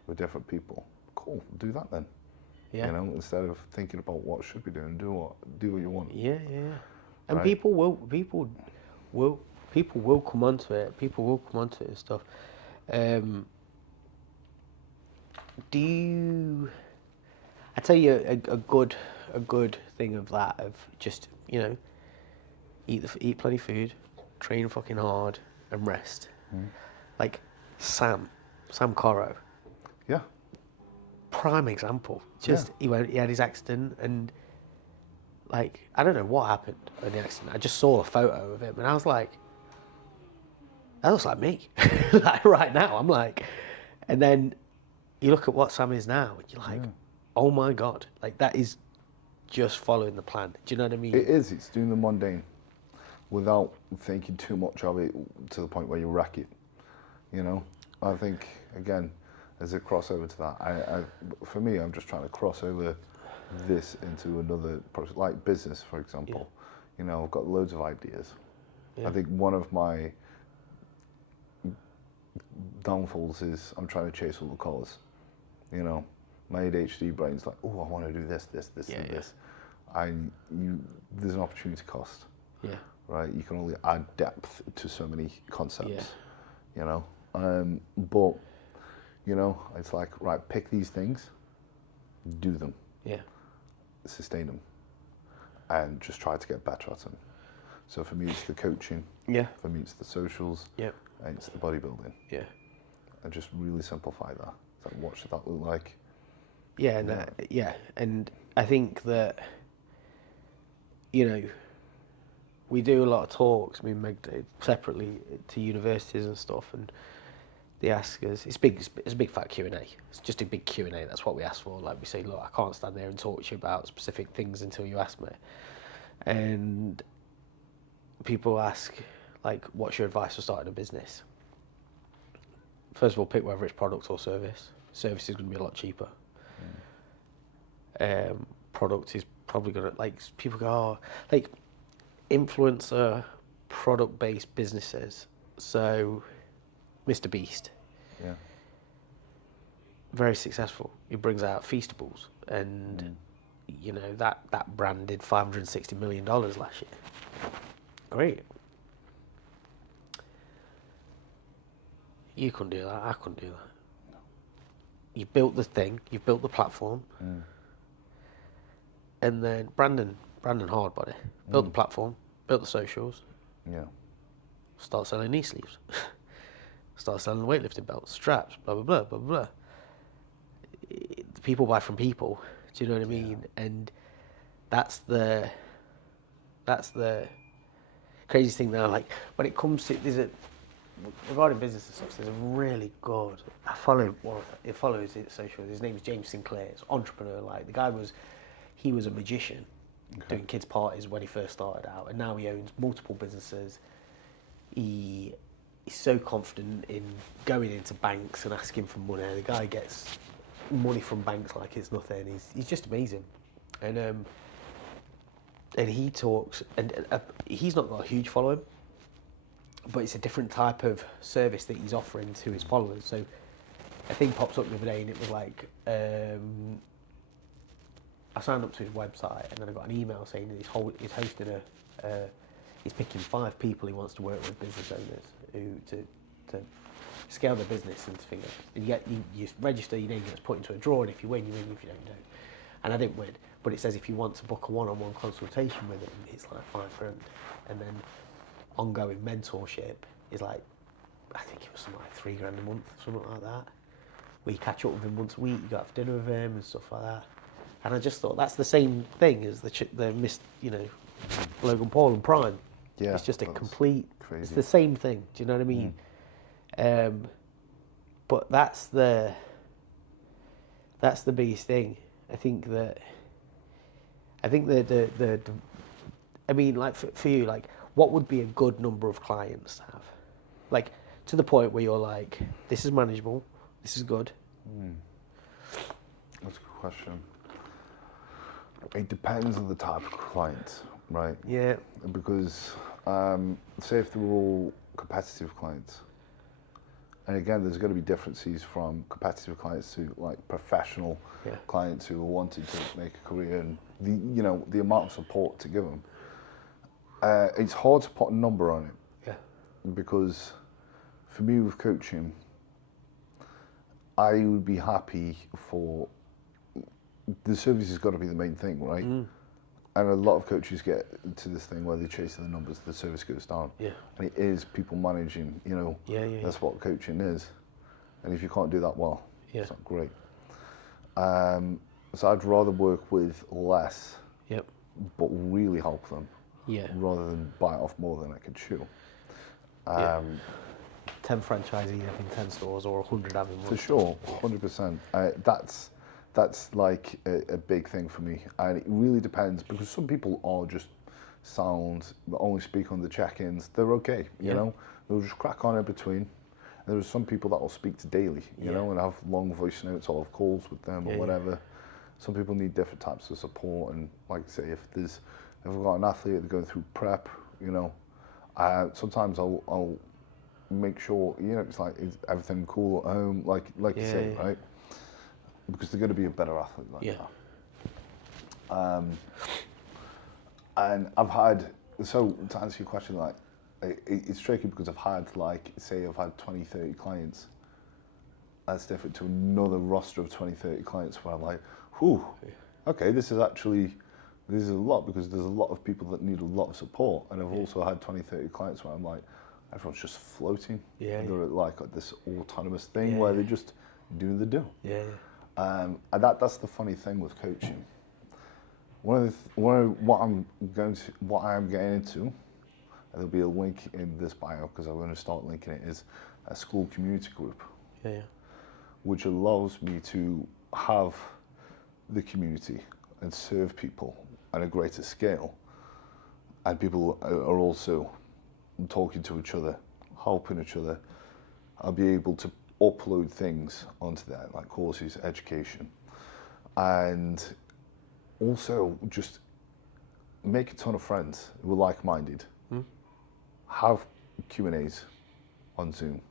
with different people. Cool, do that then. Yeah. Instead of thinking about what should be doing, do what you want. Yeah. And Right. people will come onto it. People will come onto it and stuff. Do you? I tell you a good thing of that, of just eat plenty of food, train fucking hard, and rest. Like Sam Coro. Yeah. Prime example. Just he had his accident, and like I don't know what happened in the accident. I just saw a photo of him, and I was like, that looks like me. Like right now, I'm like, and then you look at what Sam is now, and you're like, oh my god, like that is just following the plan. Do you know what I mean? It is. It's doing the mundane without thinking too much of it to the point where you wreck it. I think again, there's a crossover to that. For me, I'm just trying to cross over this into another project, like business, for example. I've got loads of ideas. I think one of my downfalls is I'm trying to chase all the colours. My ADHD brain's like, oh, I want to do this, and this. There's an opportunity cost. Yeah. Right? You can only add depth to so many concepts. But it's like, right, pick these things, do them. Yeah. Sustain them, and just try to get better at them. So for me, it's the coaching. Yeah. For me, it's the socials. Yeah. And it's the bodybuilding. Yeah. And just really simplify that. It's like, what should that look like? Yeah, and I think that we do a lot of talks. Me and Meg do, separately to universities and stuff, and they ask us. It's a big fat Q&A. It's just a big Q&A. That's what we ask for. Like we say, look, I can't stand there and talk to you about specific things until you ask me. And people ask, like, what's your advice for starting a business? First of all, pick whether it's product or service. Service is going to be a lot cheaper. Product is probably going to, like, people go, oh, like, influencer, product-based businesses. So, Mr. Beast. Yeah. Very successful. He brings out Feastables, and that brand did $560 million last year. Great. You couldn't do that. I couldn't do that. No. You built the thing. You built the platform, and then Brandon Hardbody built the platform, built the socials. Yeah. Start selling knee sleeves. Start selling weightlifting belts, straps, blah blah blah blah blah. People buy from people. Do you know what I mean? And that's the crazy thing now. Like when it comes to regarding business and stuff, there's a really good. I follow his socials. His name is James Sinclair. He's an entrepreneur. Like the guy was a magician doing kids parties when he first started out, and now he owns multiple businesses. He's so confident in going into banks and asking for money. The guy gets money from banks like it's nothing. He's just amazing, and he talks, and he's not got a huge following, but it's a different type of service that he's offering to his followers. So a thing pops up the other day, and it was like, I signed up to his website, and then I got an email saying that he's hosting he's picking 5 people he wants to work with, business owners, to scale their business into figures. You register, your name gets put into a draw, and if you win, you win. If you don't. And I didn't win, but it says if you want to book a one-on-one consultation with him, it's like £5,000, and then ongoing mentorship is like, I think it was something like £3,000 a month, something like that. Where you catch up with him once a week, you go out for dinner with him and stuff like that. And I just thought that's the same thing as the missed, Logan Paul and Prime. Yeah, it's just a complete. crazy. It's the same thing. Do you know what I mean? But that's the biggest thing. I think the I mean, like for you, like, what would be a good number of clients to have? Like, to the point where you're like, this is manageable, this is good. That's a good question. It depends on the type of client, right? Yeah. Because, say if they were all competitive clients, and again, there's going to be differences from competitive clients to like professional clients who are wanting to make a career, and the amount of support to give them. It's hard to put a number on it. Yeah. Because for me with coaching, I would be happy for the service has got to be the main thing, right? And a lot of coaches get to this thing where they chase the numbers, the service goes down. Yeah. And it is people managing, that's what coaching is. And if you can't do that well, it's not great. So I'd rather work with less, but really help them, rather than bite off more than I could chew. 10 franchisees having 10 stores or 100 having one. For sure, 100%. That's like a big thing for me, and it really depends, because some people are just sound, only speak on the check-ins. They're okay, you know. They'll just crack on in between. And there's some people that will speak to daily, you know, and have long voice notes or have calls with them or whatever. Some people need different types of support, and like I say, if I've got an athlete that's going through prep, sometimes I'll make sure, it's like, is everything cool at home, like you say, right? Because they're going to be a better athlete like that. And I've had, so to answer your question, like, it's tricky because I've had, like, say I've had 20, 30 clients. That's different to another roster of 20, 30 clients where I'm like, whew, okay, this is a lot, because there's a lot of people that need a lot of support. And I've also had 20, 30 clients where I'm like, everyone's just floating. They're like at this autonomous thing where they just do the do. And that's the funny thing with coaching. What I am getting into, and there'll be a link in this bio because I'm going to start linking it, is a school community group, which allows me to have the community and serve people at a greater scale, and people are also talking to each other, helping each other. I'll be able to upload things onto that, like courses, education, and also just make a ton of friends who are like-minded. Have Q&As on Zoom,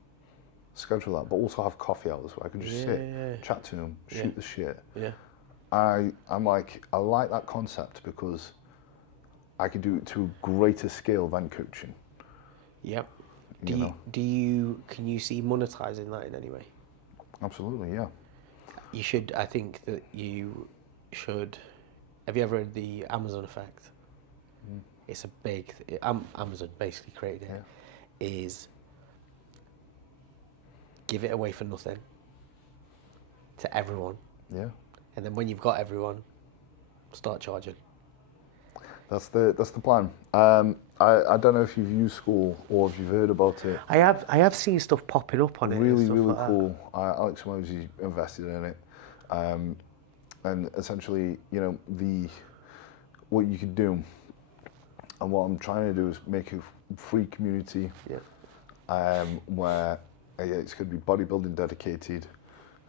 schedule that, but also have coffee hours where I can just sit, chat to them, shoot the shit. I like that concept because I can do it to a greater scale than coaching. Can you see monetizing that in any way? Absolutely, yeah. You should. I think that you should. Have you ever heard the Amazon effect? It's a big. Amazon basically created it. Is give it away for nothing to everyone. And then when you've got everyone, start charging. That's the plan. I don't know if you've used School or if you've heard about it. I have seen stuff popping up on it. Really, and stuff really like cool. Alex Mosey invested in it, and essentially, what you could do, and what I'm trying to do is make a free community, where it's going to be bodybuilding dedicated.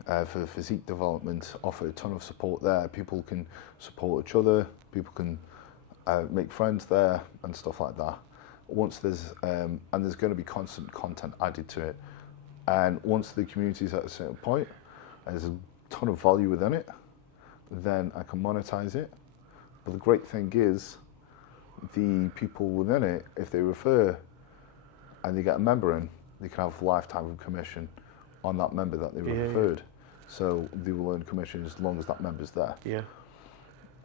For physique development, offer a ton of support there. People can support each other. People can make friends there and stuff like that. Once there's and there's going to be constant content added to it. And once the community is at a certain point, and there's a ton of value within it, then I can monetize it. But the great thing is, the people within it, if they refer and they get a member in, they can have lifetime of commission on that member that they referred. So they will earn commission as long as that member's there. Yeah.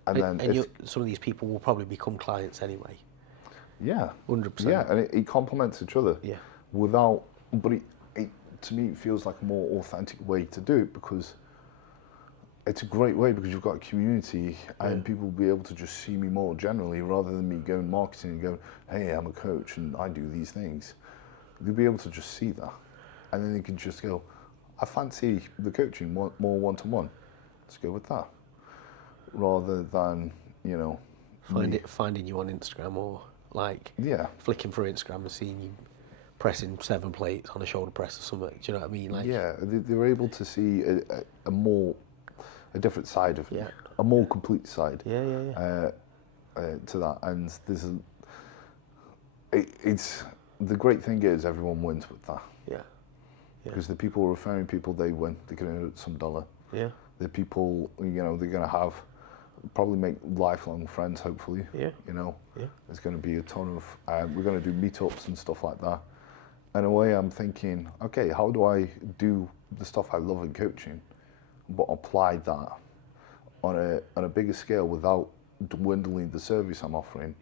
And then some of these people will probably become clients anyway. Yeah. 100%. Yeah, and it complements each other. Yeah. But to me, it feels like a more authentic way to do it, because it's a great way, because you've got a community and people will be able to just see me more generally, rather than me going marketing and going, hey, I'm a coach and I do these things. They'll be able to just see that. And then they can just go, I fancy the coaching more one-to-one. Let's go with that. Rather than, Finding you on Instagram, or like flicking through Instagram and seeing you pressing 7 plates on a shoulder press or something. Do you know what I mean? Like, yeah, they're able to see a different side of it, a more complete side. To that, and it's the great thing is everyone wins with that. Because the people referring people, they win. They can earn some dollar. The people, they're going to have probably make lifelong friends. Hopefully, there's going to be a ton of. We're going to do meetups and stuff like that. In a way, I'm thinking, okay, how do I do the stuff I love in coaching, but apply that on a bigger scale without dwindling the service I'm offering?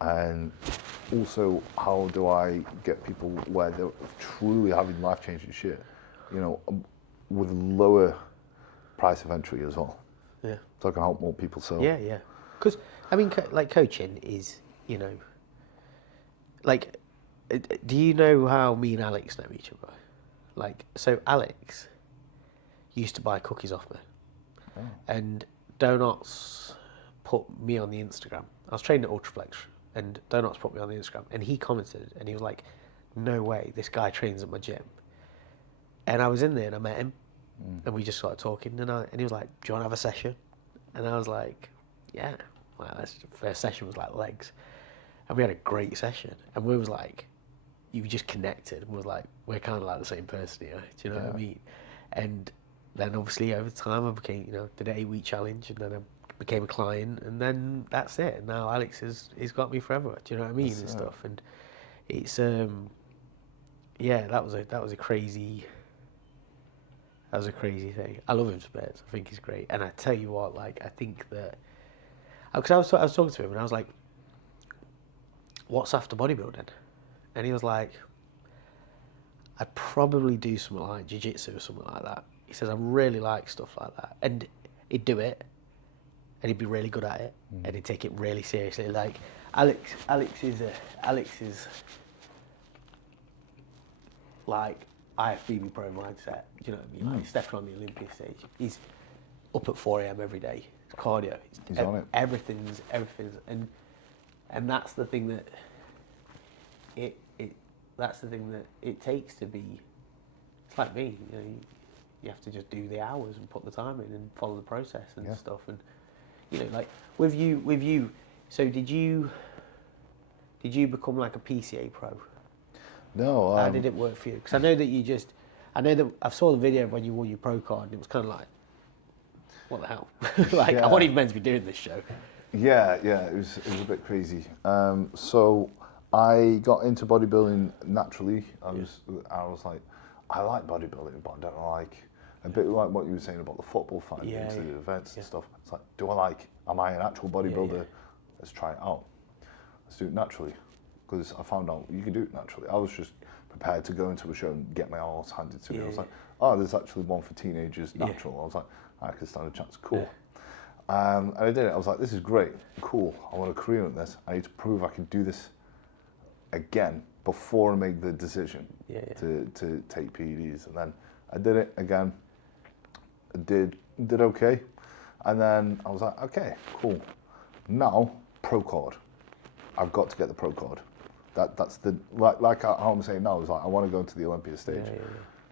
And also, how do I get people where they're truly having life-changing shit, with lower price of entry as well? So I can help more people sell. Because, I mean, like, coaching is, like, do you know how me and Alex know each other? Like, so Alex used to buy cookies off me. And Doughnotts put me on the Instagram. I was training at Ultraflex, and Doughnotts put me on the Instagram, and he commented, and he was like, no way, this guy trains at my gym. And I was in there and I met him, and we just started talking, and he was like, do you want to have a session? And I was like, yeah. Well, the first session was like legs. And we had a great session, and we was like, you just connected, and was like, we're kind of like the same person here, do you know what I mean? And then obviously over time I became, did an 8-week challenge, and then I became a client, and then that's it. And now Alex he's got me forever, do you know what I mean? And stuff. And it's that was a crazy thing. I love him to bits. I think he's great. And I tell you what, like, I think that, because I was talking to him and I was like, what's after bodybuilding? And he was like, I'd probably do something like jiu-jitsu or something like that. He says, I really like stuff like that. And he'd do it, and he'd be really good at it, and he'd take it really seriously. Like, Alex is like IFBB pro mindset. Do you know what I mean? Like, stepping on the Olympia stage. He's up at 4 a.m. every day. It's cardio. He's on it. Everything's, and that's the thing that that's the thing that it takes to be. It's like me, you have to just do the hours and put the time in and follow the process and stuff. And like with you. So did you become like a PCA pro? No. How did it work for you? Because I know that I saw the video of when you won your pro card, and it was kind of like, what the hell? Like, I wasn't even meant to be doing this show. Yeah, it was a bit crazy. So I got into bodybuilding naturally. I was like, I like bodybuilding, but I don't like, a bit like what you were saying about the football fan into the events and stuff. It's like, am I an actual bodybuilder? Let's try it out. Let's do it naturally. Because I found out you can do it naturally. I was just prepared to go into a show and get my arse handed to me. I was like, oh, there's actually one for teenagers, natural. I was like, I could stand a chance, cool. And I did it. I was like, this is great, cool. I want a career in this. I need to prove I can do this again before I make the decision to take PEDs. And then I did it again. I did okay. And then I was like, okay, cool. Now, pro card. I've got to get the pro card. That's the, like how I'm saying now, is like, I want to go to the Olympia stage.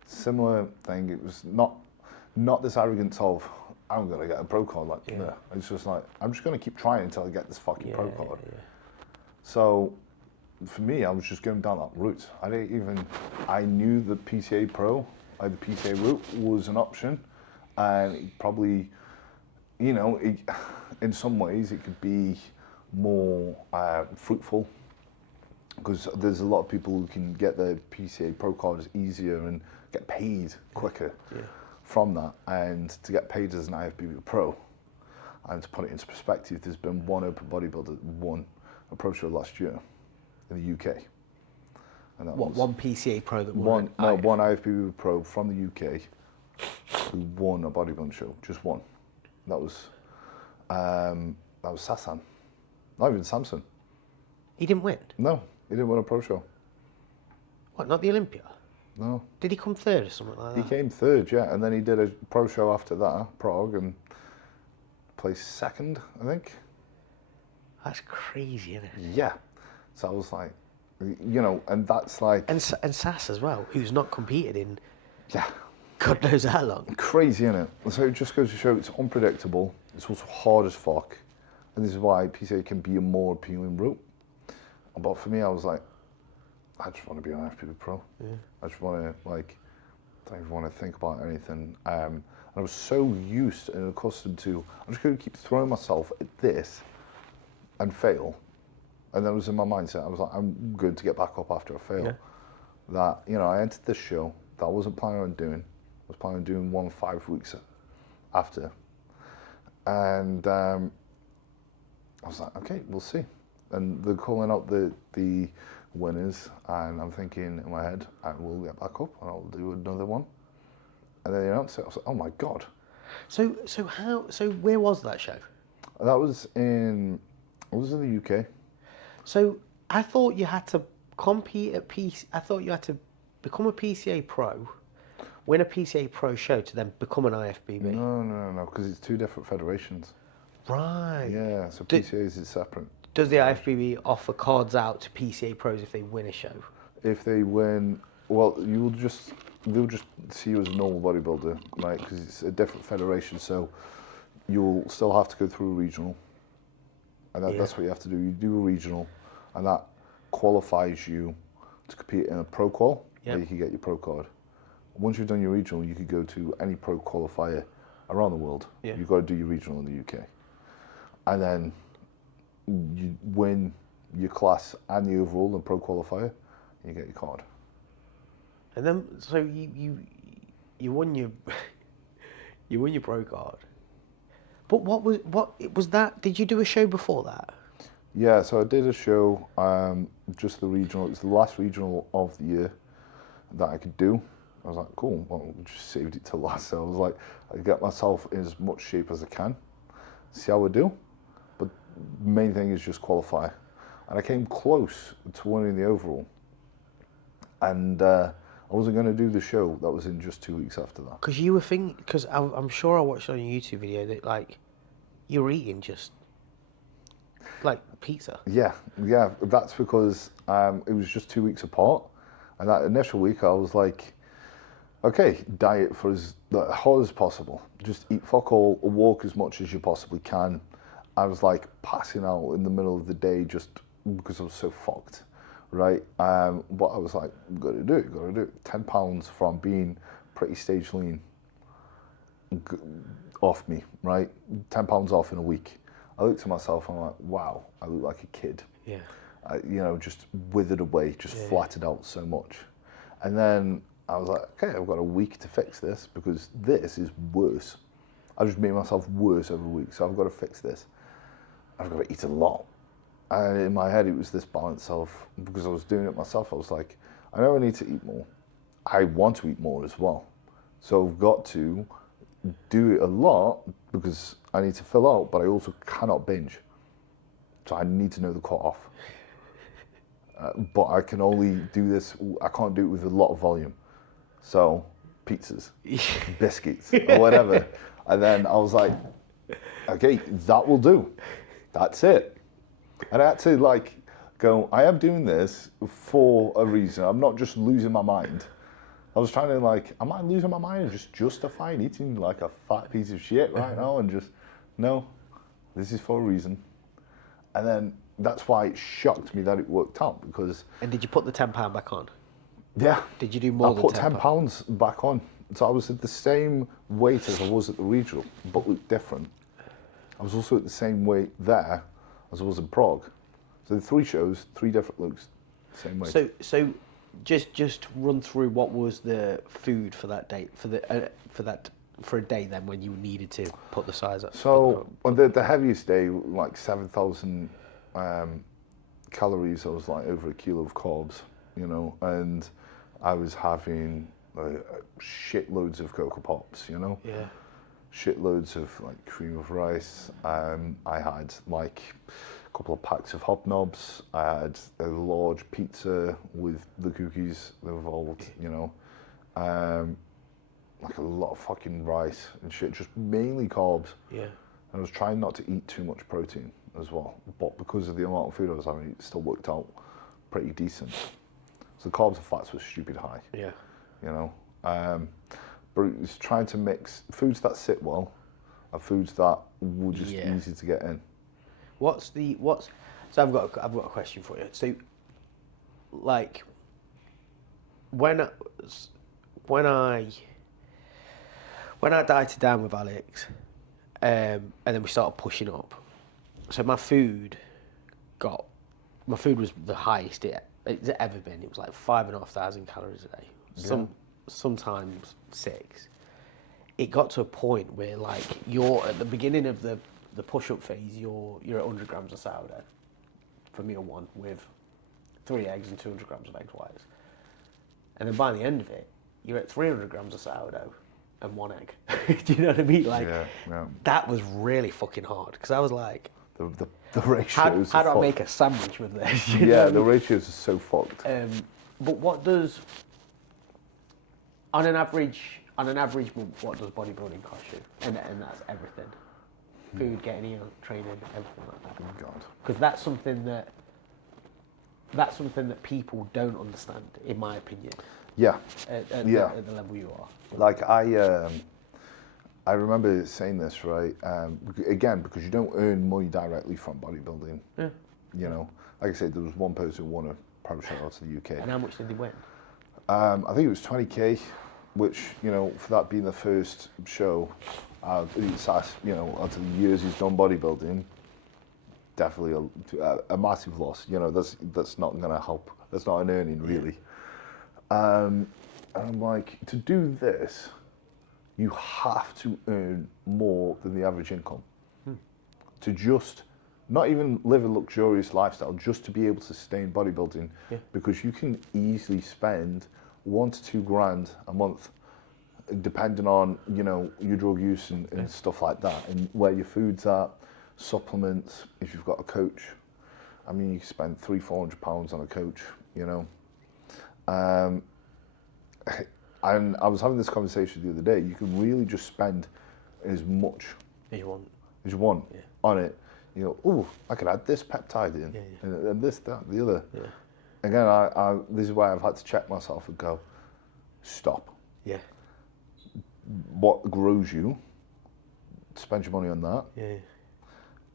Similar thing. It was not this arrogance of, I'm going to get a pro card. Like, no. It's just like, I'm just going to keep trying until I get this fucking pro card. So for me, I was just going down that route. I knew the PCA Pro, the PCA route was an option, and it probably, in some ways it could be more fruitful, because there's a lot of people who can get their PCA Pro cards easier and get paid quicker from that. And to get paid as an IFBB Pro, and to put it into perspective, there's been one open bodybuilder that won a pro show last year in the UK. And that was one PCA Pro that won? One IFBB Pro from the UK who won a bodybuilding show, just one. That was Sasan, not even Samson. He didn't win? No, he didn't win a pro show. What, not the Olympia? No. Did he come third or something like that? He came third, yeah, and then he did a pro show after that, Prague, and placed second, I think. That's crazy, isn't it? Yeah. So I was like, and that's like... And Sass as well, who's not competed in yeah, God knows how long. crazy, innit? So it just goes to show it's unpredictable, it's also hard as fuck, and this is why PCA can be a more appealing route. But for me, I was like, I just want to be an IFBB Pro. Yeah. I just want to, don't even want to think about anything. And I was so used and accustomed to, I'm just going to keep throwing myself at this and fail. And that was in my mindset. I was like, I'm good to get back up after I fail. Yeah. That, I entered this show that I wasn't planning on doing. I was planning on doing 1 5 weeks after. And I was like, okay, we'll see. And they're calling out the winners, and I'm thinking in my head, I will get back up and I'll do another one. And then they announced it. I was like, oh my God. So where was that show? That was in the UK. So I thought you had to compete at I thought you had to become a PCA Pro, win a PCA Pro show to then become an IFBB. No, because it's 2 different federations. Right. Yeah, so PCAs is separate. Does the IFBB offer cards out to PCA Pros if they win a show? If they win, well, they'll just see you as a normal bodybuilder, right? Because it's a different federation, so you'll still have to go through a regional, and that's what you have to do. You do a regional, and that qualifies you to compete in a pro qual, where you can get your pro card. Once you've done your regional, you could go to any pro qualifier around the world. Yeah. You've got to do your regional in the UK, and then you win your class and the overall and pro qualifier, and you get your card. And then, so you won your you won your pro card. But what was that? Did you do a show before that? Yeah, so I did a show, just the regional. It was the last regional of the year that I could do. I was like, cool. Well, just saved it till last. So I was like, I get myself in as much shape as I can, see how I do. But the main thing is just qualify. And I came close to winning the overall. And I wasn't going to do the show. That was in just 2 weeks after that. Because you were thinking, because I'm sure I watched on your YouTube video that like you were eating just like pizza. Yeah. That's because it was just 2 weeks apart. And that initial week I was like, okay, diet for as hard as possible. Just eat fuck all, walk as much as you possibly can. I was like passing out in the middle of the day just because I was so fucked, right? But I was like, gotta do it. 10 pounds from being pretty stage lean off me, right? 10 pounds off in a week. I looked at myself and I'm like, wow, I look like a kid. Yeah. Just withered away, just flattened out so much. And then I was like, okay, I've got a week to fix this because this is worse. I just made myself worse every week, so I've got to fix this. I've got to eat a lot. And in my head, it was this balance of, because I was doing it myself, I was like, I know I need to eat more. I want to eat more as well. So I've got to do it a lot because I need to fill out, but I also cannot binge. So I need to know the cut-off. But I can only do this, I can't do it with a lot of volume. So pizzas, biscuits, or whatever. And then I was like, okay, that will do. That's it. And I had to go, I am doing this for a reason. I'm not just losing my mind. I was trying to am I losing my mind and just justifying eating like a fat piece of shit right now and just, no, this is for a reason. And then that's why it shocked me that it worked out, because And did you put the £10 back on? yeah, Did you do more I than put £10? £10 back on. So I was at the same weight as I was at the regional, but looked different. I was also at the same weight there as I was in Prague. So the 3 shows, 3 different looks, same weight. So just run through what was the food for that day, for a day then when you needed to put the size up. So on the heaviest day, like 7,000 calories, I was like over a kilo of carbs, you know, and I was having shitloads of Cocoa Pops, you know. Yeah. Shitloads of like cream of rice. I had like a couple of packs of hobnobs. I had a large pizza with the cookies involved, you know. Like a lot of fucking rice and shit, just mainly carbs. Yeah. And I was trying not to eat too much protein as well, but because of the amount of food I was having, it still worked out pretty decent. So the carbs and fats were stupid high. Yeah. You know. But it's trying to mix foods that sit well and foods that were just easy to get in. So I've got a question for you. So, like, when I dieted down with Alex, and then we started pushing up. So my food was the highest it's ever been. It was like 5,500 calories a day. Sometimes 6. It got to a point where, like, you're at the beginning of the push-up phase, you're at 100 grams of sourdough for meal 1 with 3 eggs and 200 grams of eggs whites. And then by the end of it, you're at 300 grams of sourdough and 1 egg. Do you know what I mean? Like, that was really fucking hard, because I was like, the ratios. How do I make a sandwich with this? You know the ratios are so fucked. But what does, on an average month, what does bodybuilding cost you? And that's everything. Food, getting here, training, everything like that. Oh God. Because that's something that people don't understand, in my opinion. Yeah. At the level you are. Like I remember saying this, right? Again, because you don't earn money directly from bodybuilding. Yeah. You know, like I said, there was one person who won a pro shout out to the UK. And how much did they win? I think it was 20k, which, you know, for that being the first show, it's, you know, after the years he's done bodybuilding, definitely a massive loss. You know, that's not going to help. That's not an earning, really. And I'm like, to do this, you have to earn more than the average income. To just not even live a luxurious lifestyle, just to be able to stay in bodybuilding, because you can easily spend 1 to 2 grand a month, depending on, you know, your drug use and stuff like that, and where your food's at, supplements, if you've got a coach. I mean, you can spend £300-400 on a coach, you know. And I was having this conversation the other day. You can really just spend as much as you want on it. You know, oh, I could add this peptide in, and this, that, the other. Yeah. Again, I this is why I've had to check myself and go, stop. Yeah. What grows you? Spend your money on that. Yeah.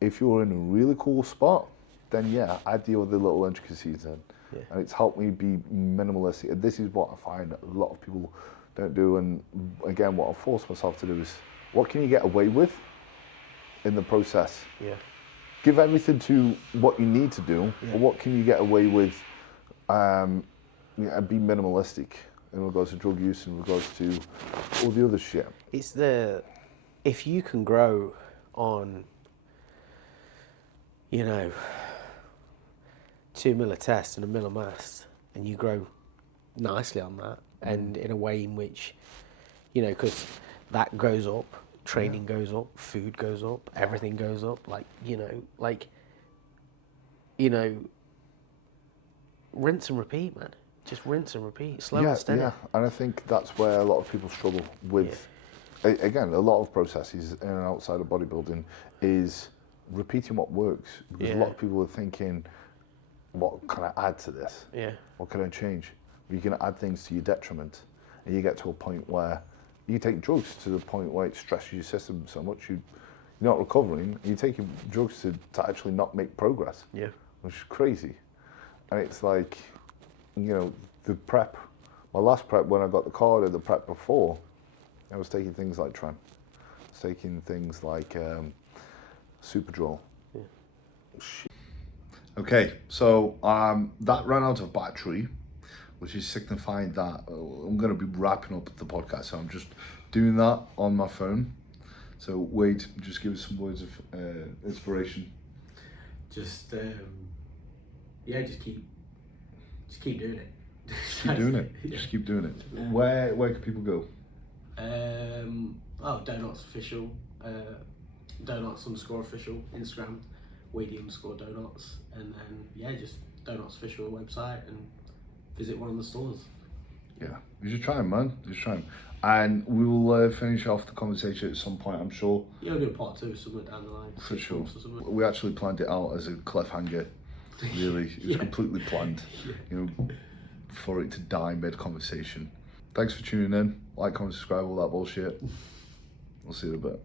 If you're in a really cool spot, then add the other little intricacies in. Yeah. And it's helped me be minimalistic. And this is what I find a lot of people don't do. And again, what I force myself to do is, what can you get away with in the process? Yeah. Give everything to what you need to do, but what can you get away with, and be minimalistic in regards to drug use, in regards to all the other shit. It's if you can grow on, you know, 2 mil of test and 1 mil of mass, and you grow nicely on that, and in a way in which, you know, because that goes up, training goes up, food goes up, everything goes up, rinse and repeat, man. Just rinse and repeat, slow and steady. Yeah, and I think that's where a lot of people struggle with, again, a lot of processes in and outside of bodybuilding is repeating what works, because a lot of people are thinking, what can I add to this? Yeah. What can I change? You can add things to your detriment, and you get to a point where you take drugs to the point where it stresses your system so much you're not recovering. You're taking drugs to actually not make progress. Yeah. which is crazy. And it's like, you know, the prep, my last prep when I got the card, or the prep before, I was taking things like Tren. I was taking things like Superdrol. Yeah. Okay, so that ran out of battery, which is signifying that I'm going to be wrapping up the podcast. So I'm just doing that on my phone. So Wade, just give us some words of inspiration. Just just keep doing it. Just keep doing it. Yeah. Just keep doing it. Yeah. Where can people go? Doughnotts official, Doughnotts_official Instagram, Wadey_Doughnotts, and then just Doughnotts official website, and visit one of the stores. Yeah, you should try them, man. You should try them. And we will finish off the conversation at some point, I'm sure. Yeah, we'll do a part 2 somewhere down the line. For sure. Or something. We actually planned it out as a cliffhanger. Really, it was completely planned. Yeah. You know, for it to die mid-conversation. Thanks for tuning in. Like, comment, subscribe, all that bullshit. We'll see you in a bit.